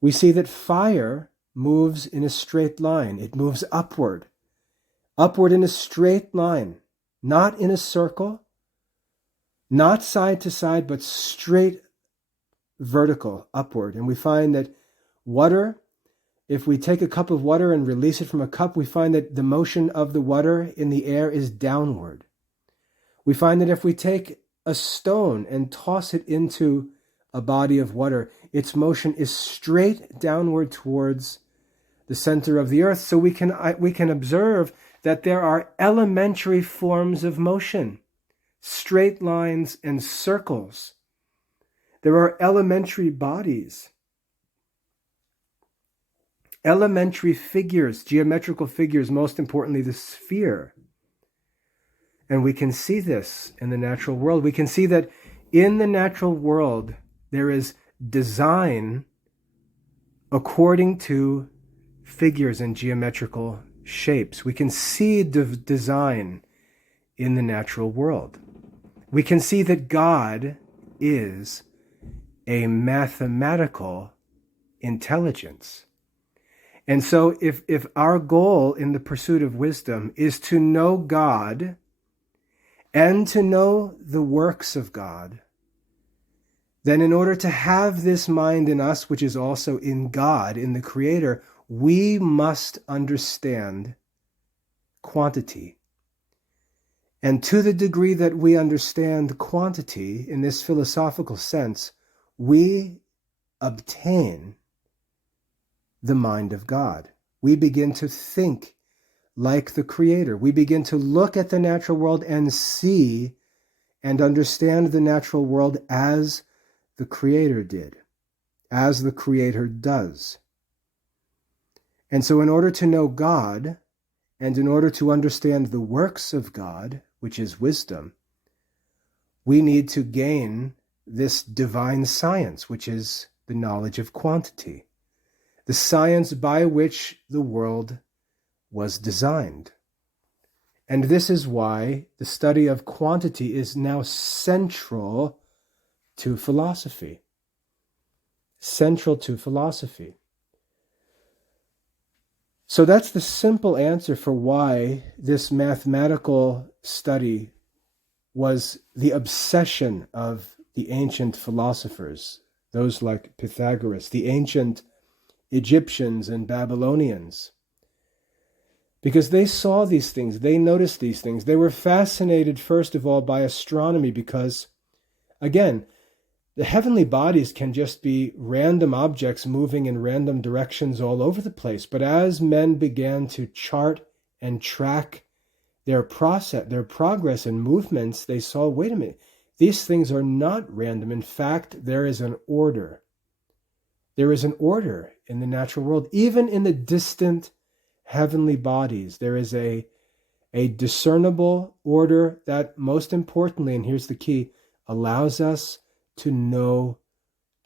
We see that fire moves in a straight line. It moves upward in a straight line, not in a circle, not side to side, but straight vertical, upward. And we find that water, if we take a cup of water and release it from a cup, we find that the motion of the water in the air is downward. We find that if we take a stone and toss it into a body of water, its motion is straight downward towards the center of the earth. So we can observe that there are elementary forms of motion, straight lines and circles. There are elementary bodies, elementary figures, geometrical figures, most importantly, the sphere. And we can see this in the natural world. We can see that in the natural world, there is design according to figures and geometrical shapes. We can see design in the natural world. We can see that God is a mathematical intelligence. And so if our goal in the pursuit of wisdom is to know God and to know the works of God, then in order to have this mind in us, which is also in God, in the Creator, we must understand quantity. And to the degree that we understand quantity in this philosophical sense, we obtain the mind of God. We begin to think like the Creator. We begin to look at the natural world and see and understand the natural world as the Creator did, as the Creator does. And so in order to know God, and in order to understand the works of God, which is wisdom, we need to gain this divine science, which is the knowledge of quantity, the science by which the world was designed. And this is why the study of quantity is now central to philosophy. Central to philosophy. So that's the simple answer for why this mathematical study was the obsession of the ancient philosophers, those like Pythagoras, the ancient Egyptians and Babylonians. Because they saw these things, they noticed these things. They were fascinated, first of all, by astronomy because, again, the heavenly bodies can just be random objects moving in random directions all over the place. But as men began to chart and track their progress and movements, they saw, wait a minute, these things are not random. In fact, there is an order. There is an order in the natural world. Even in the distant heavenly bodies, there is a discernible order that, most importantly, and here's the key, allows us to know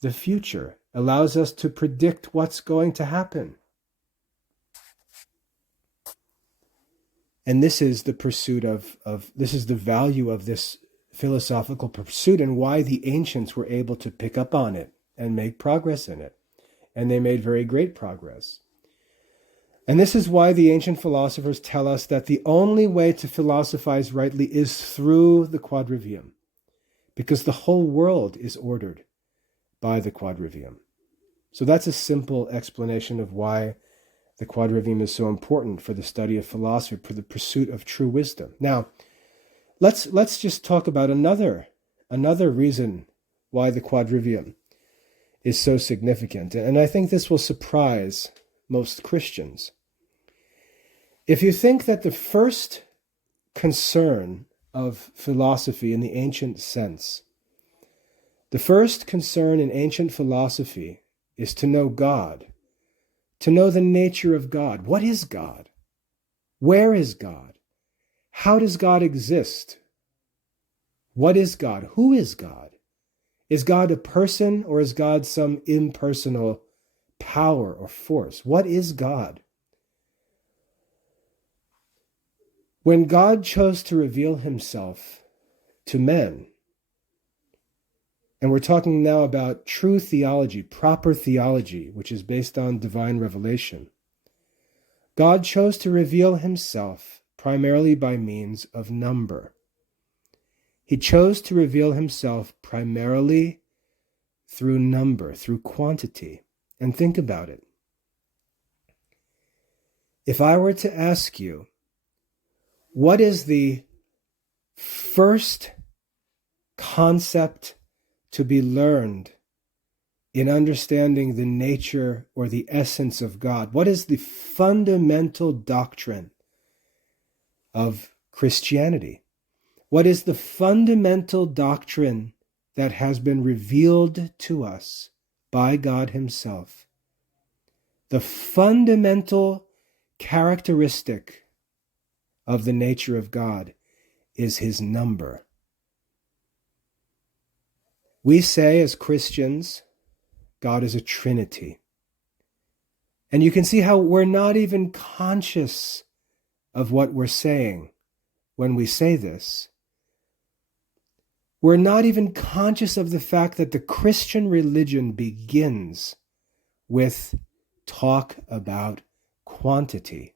the future, allows us to predict what's going to happen. And this is the pursuit this is the value of this philosophical pursuit and why the ancients were able to pick up on it and make progress in it. And they made very great progress. And this is why the ancient philosophers tell us that the only way to philosophize rightly is through the Quadrivium, because the whole world is ordered by the Quadrivium. So that's a simple explanation of why the Quadrivium is so important for the study of philosophy, for the pursuit of true wisdom. Now, let's just talk about another reason why the Quadrivium is so significant. And I think this will surprise most Christians. If you think that the first concern of philosophy in the ancient sense, the first concern in ancient philosophy is to know God, to know the nature of God. What is God? Where is God? How does God exist? What is God? Who is God? Is God a person or is God some impersonal power or force? What is God? When God chose to reveal himself to men, and we're talking now about true theology, proper theology, which is based on divine revelation, God chose to reveal himself primarily by means of number. He chose to reveal himself primarily through number, through quantity. And think about it. If I were to ask you, what is the first concept to be learned in understanding the nature or the essence of God? What is the fundamental doctrine of Christianity? What is the fundamental doctrine that has been revealed to us by God himself? The fundamental characteristic of the nature of God is his number. We say as Christians, God is a Trinity. And you can see how we're not even conscious of what we're saying when we say this. We're not even conscious of the fact that the Christian religion begins with talk about quantity.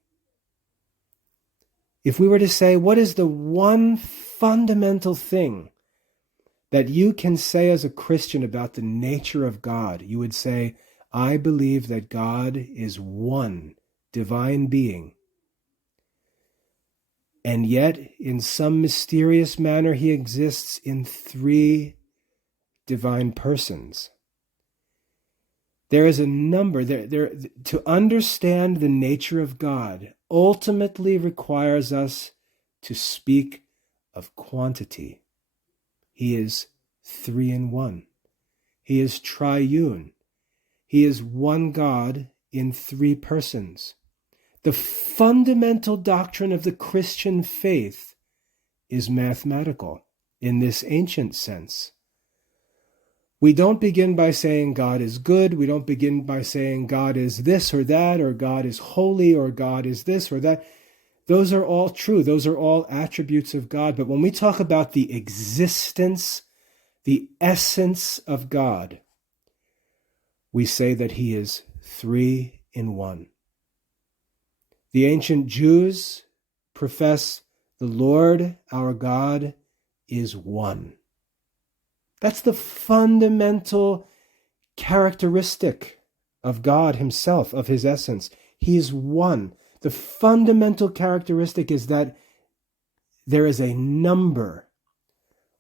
If we were to say, what is the one fundamental thing that you can say as a Christian about the nature of God, you would say, I believe that God is one divine being. And yet, in some mysterious manner, he exists in three divine persons. There is a number. To understand the nature of God ultimately requires us to speak of quantity. He is 3 in 1. He is triune. He is one God in 3 persons. The fundamental doctrine of the Christian faith is mathematical in this ancient sense. We don't begin by saying God is good. We don't begin by saying God is this or that, or God is holy, or God is this or that. Those are all true. Those are all attributes of God. But when we talk about the existence, the essence of God, we say that he is three in one. The ancient Jews profess the Lord our God is one. That's the fundamental characteristic of God himself, of his essence. He is one. The fundamental characteristic is that there is a number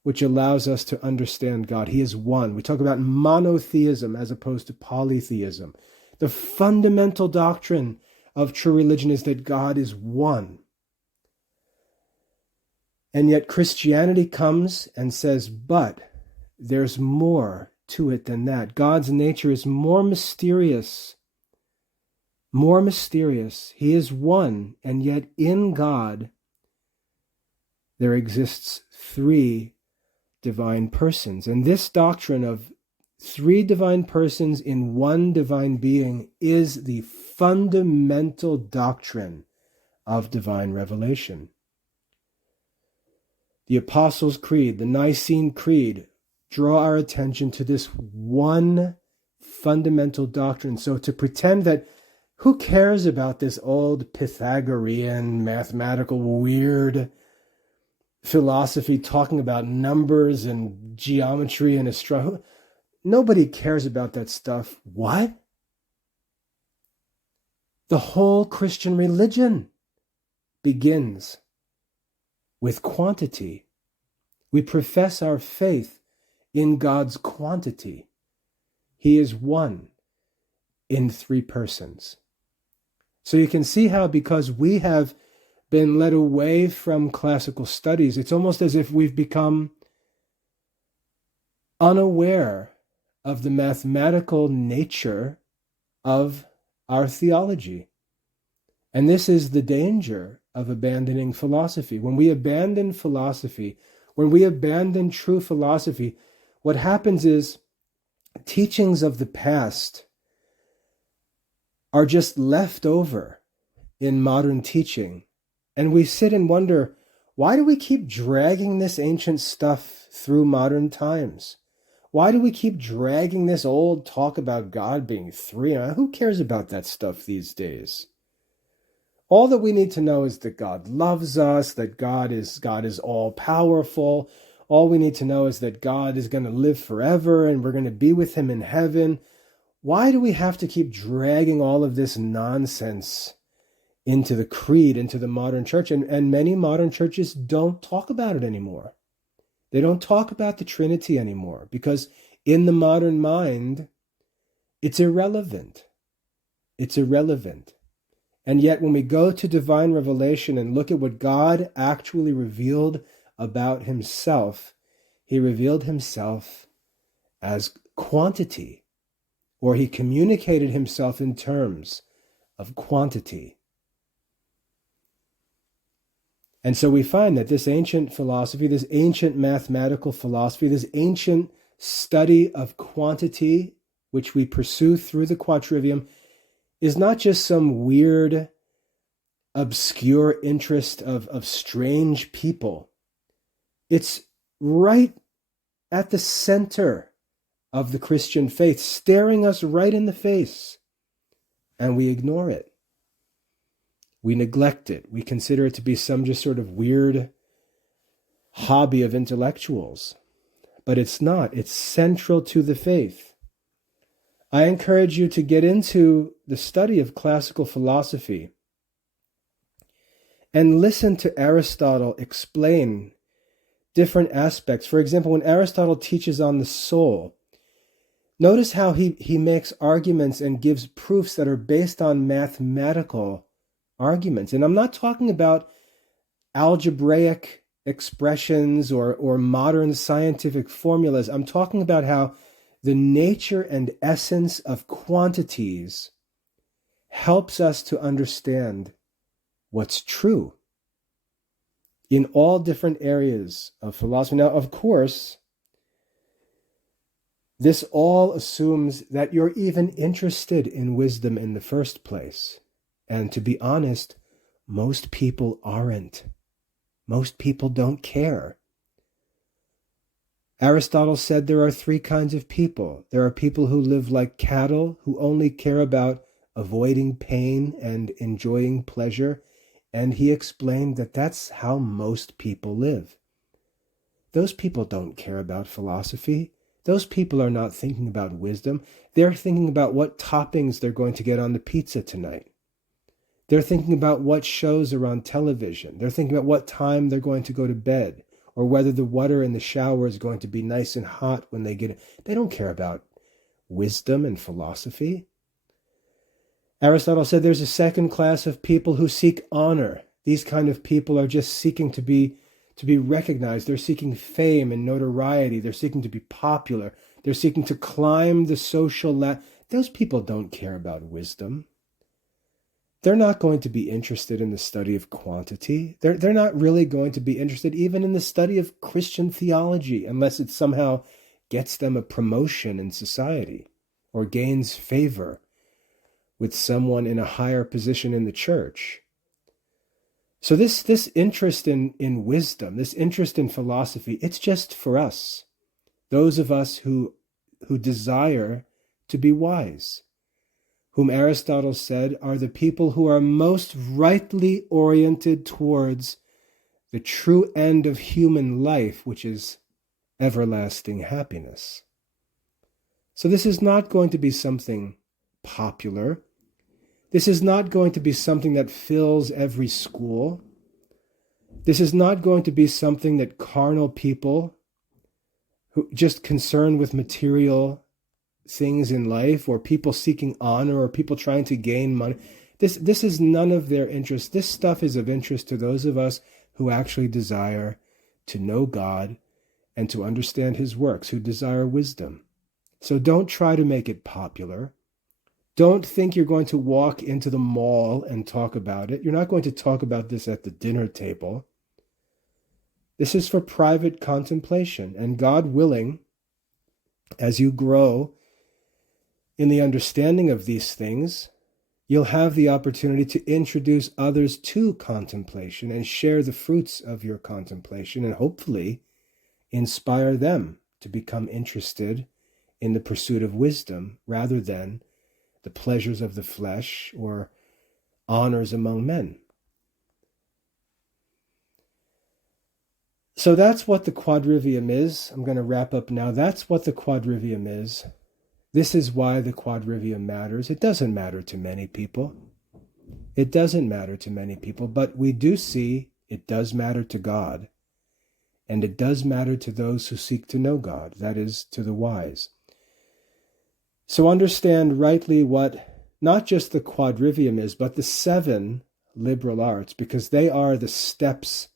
which allows us to understand God. He is one. We talk about monotheism as opposed to polytheism. The fundamental doctrine of true religion is that God is one. And yet Christianity comes and says, but there's more to it than that. God's nature is more mysterious. More mysterious. He is one, and yet in God there exists three divine persons. And this doctrine of three divine persons in one divine being is the fundamental doctrine of divine revelation. The Apostles' Creed, the Nicene Creed, draw our attention to this one fundamental doctrine. So to pretend that who cares about this old Pythagorean mathematical weird philosophy talking about numbers and geometry and astronomy? Nobody cares about that stuff. What? The whole Christian religion begins with quantity. We profess our faith in God's quantity. He is one in three persons. So you can see how, because we have been led away from classical studies, it's almost as if we've become unaware of the mathematical nature of our theology. And this is the danger of abandoning philosophy. When we abandon philosophy, when we abandon true philosophy, what happens is teachings of the past are just left over in modern teaching. And we sit and wonder, why do we keep dragging this ancient stuff through modern times? Why do we keep dragging this old talk about God being three? Who cares about that stuff these days? All that we need to know is that God loves us, that God is all powerful. All we need to know is that God is going to live forever and we're going to be with him in heaven. Why do we have to keep dragging all of this nonsense into the creed, into the modern church? And many modern churches don't talk about it anymore. They don't talk about the Trinity anymore because in the modern mind, it's irrelevant. It's irrelevant. And yet when we go to divine revelation and look at what God actually revealed about himself, he revealed himself as quantity, or he communicated himself in terms of quantity. And so we find that this ancient philosophy, this ancient mathematical philosophy, this ancient study of quantity, which we pursue through the Quadrivium, is not just some weird, obscure interest of strange people. It's right at the center of the Christian faith, staring us right in the face, and we ignore it. We neglect it. We consider it to be some just sort of weird hobby of intellectuals. But it's not. It's central to the faith. I encourage you to get into the study of classical philosophy and listen to Aristotle explain different aspects. For example, when Aristotle teaches on the soul, notice how he makes arguments and gives proofs that are based on mathematical arguments. And I'm not talking about algebraic expressions or modern scientific formulas. I'm talking about how the nature and essence of quantities helps us to understand what's true in all different areas of philosophy. Now, of course, this all assumes that you're even interested in wisdom in the first place. And to be honest, Most people aren't. Most people don't care. Aristotle said there are three kinds of people. There are people who live like cattle, who only care about avoiding pain and enjoying pleasure, and he explained that that's how most people live. Those people don't care about philosophy. Those people are not thinking about wisdom. They're thinking about what toppings they're going to get on the pizza tonight. They're thinking about what shows are on television. They're thinking about what time they're going to go to bed, or whether the water in the shower is going to be nice and hot when they get it. They don't care about wisdom and philosophy. Aristotle said there's a second class of people who seek honor. These kind of people are just seeking to be recognized. They're seeking fame and notoriety. They're seeking to be popular. They're seeking to climb the social ladder. Those people don't care about wisdom. They're not going to be interested in the study of quantity. They're not really going to be interested even in the study of Christian theology unless it somehow gets them a promotion in society or gains favor with someone in a higher position in the church. So this interest in wisdom, this interest in philosophy, it's just for us, those of us who desire to be wise, whom Aristotle said are the people who are most rightly oriented towards the true end of human life, which is everlasting happiness. So this is not going to be something popular. This is not going to be something that fills every school. This is not going to be something that carnal people who just concerned with material things in life, or people seeking honor, or people trying to gain money. This is none of their interest. This stuff is of interest to those of us who actually desire to know God and to understand his works, who desire wisdom. So don't try to make it popular. Don't think you're going to walk into the mall and talk about it. You're not going to talk about this at the dinner table. This is for private contemplation. And God willing, as you grow in the understanding of these things, you'll have the opportunity to introduce others to contemplation and share the fruits of your contemplation, and hopefully inspire them to become interested in the pursuit of wisdom rather than the pleasures of the flesh or honors among men. So that's what the Quadrivium is. I'm going to wrap up now. That's what the Quadrivium is. This is why the Quadrivium matters. It doesn't matter to many people. It doesn't matter to many people, but we do see it does matter to God, and it does matter to those who seek to know God, that is, to the wise. So understand rightly what not just the Quadrivium is, but the 7 liberal arts, because they are the steps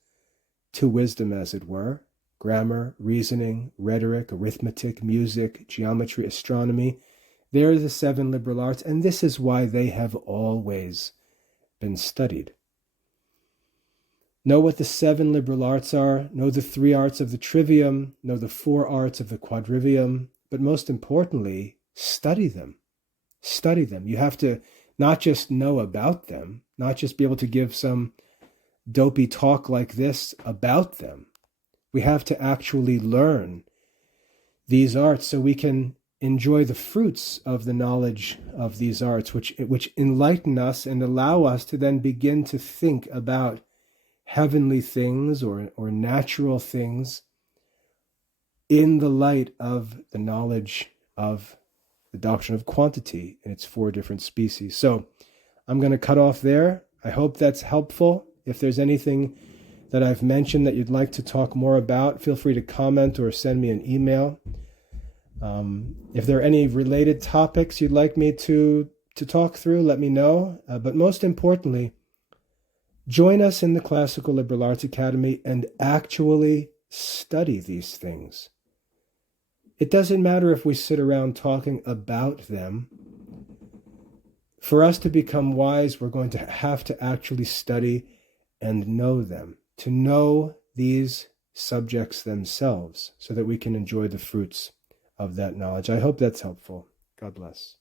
to wisdom, as it were. Grammar, reasoning, rhetoric, arithmetic, music, geometry, astronomy. They're the 7 liberal arts, and this is why they have always been studied. Know what the 7 liberal arts are, know the 3 arts of the trivium, know the 4 arts of the Quadrivium, but most importantly, study them. Study them. You have to not just know about them, not just be able to give some dopey talk like this about them. We have to actually learn these arts so we can enjoy the fruits of the knowledge of these arts, which enlighten us and allow us to then begin to think about heavenly things or natural things in the light of the knowledge of the doctrine of quantity in its 4 different species. So I'm going to cut off there. I hope that's helpful. If there's anything that I've mentioned that you'd like to talk more about, feel free to comment or send me an email. If there are any related topics you'd like me to talk through, let me know. But most importantly, join us in the Classical Liberal Arts Academy and actually study these things. It doesn't matter if we sit around talking about them. For us to become wise, we're going to have to actually study and know them, to know these subjects themselves so that we can enjoy the fruits of that knowledge. I hope that's helpful. God bless.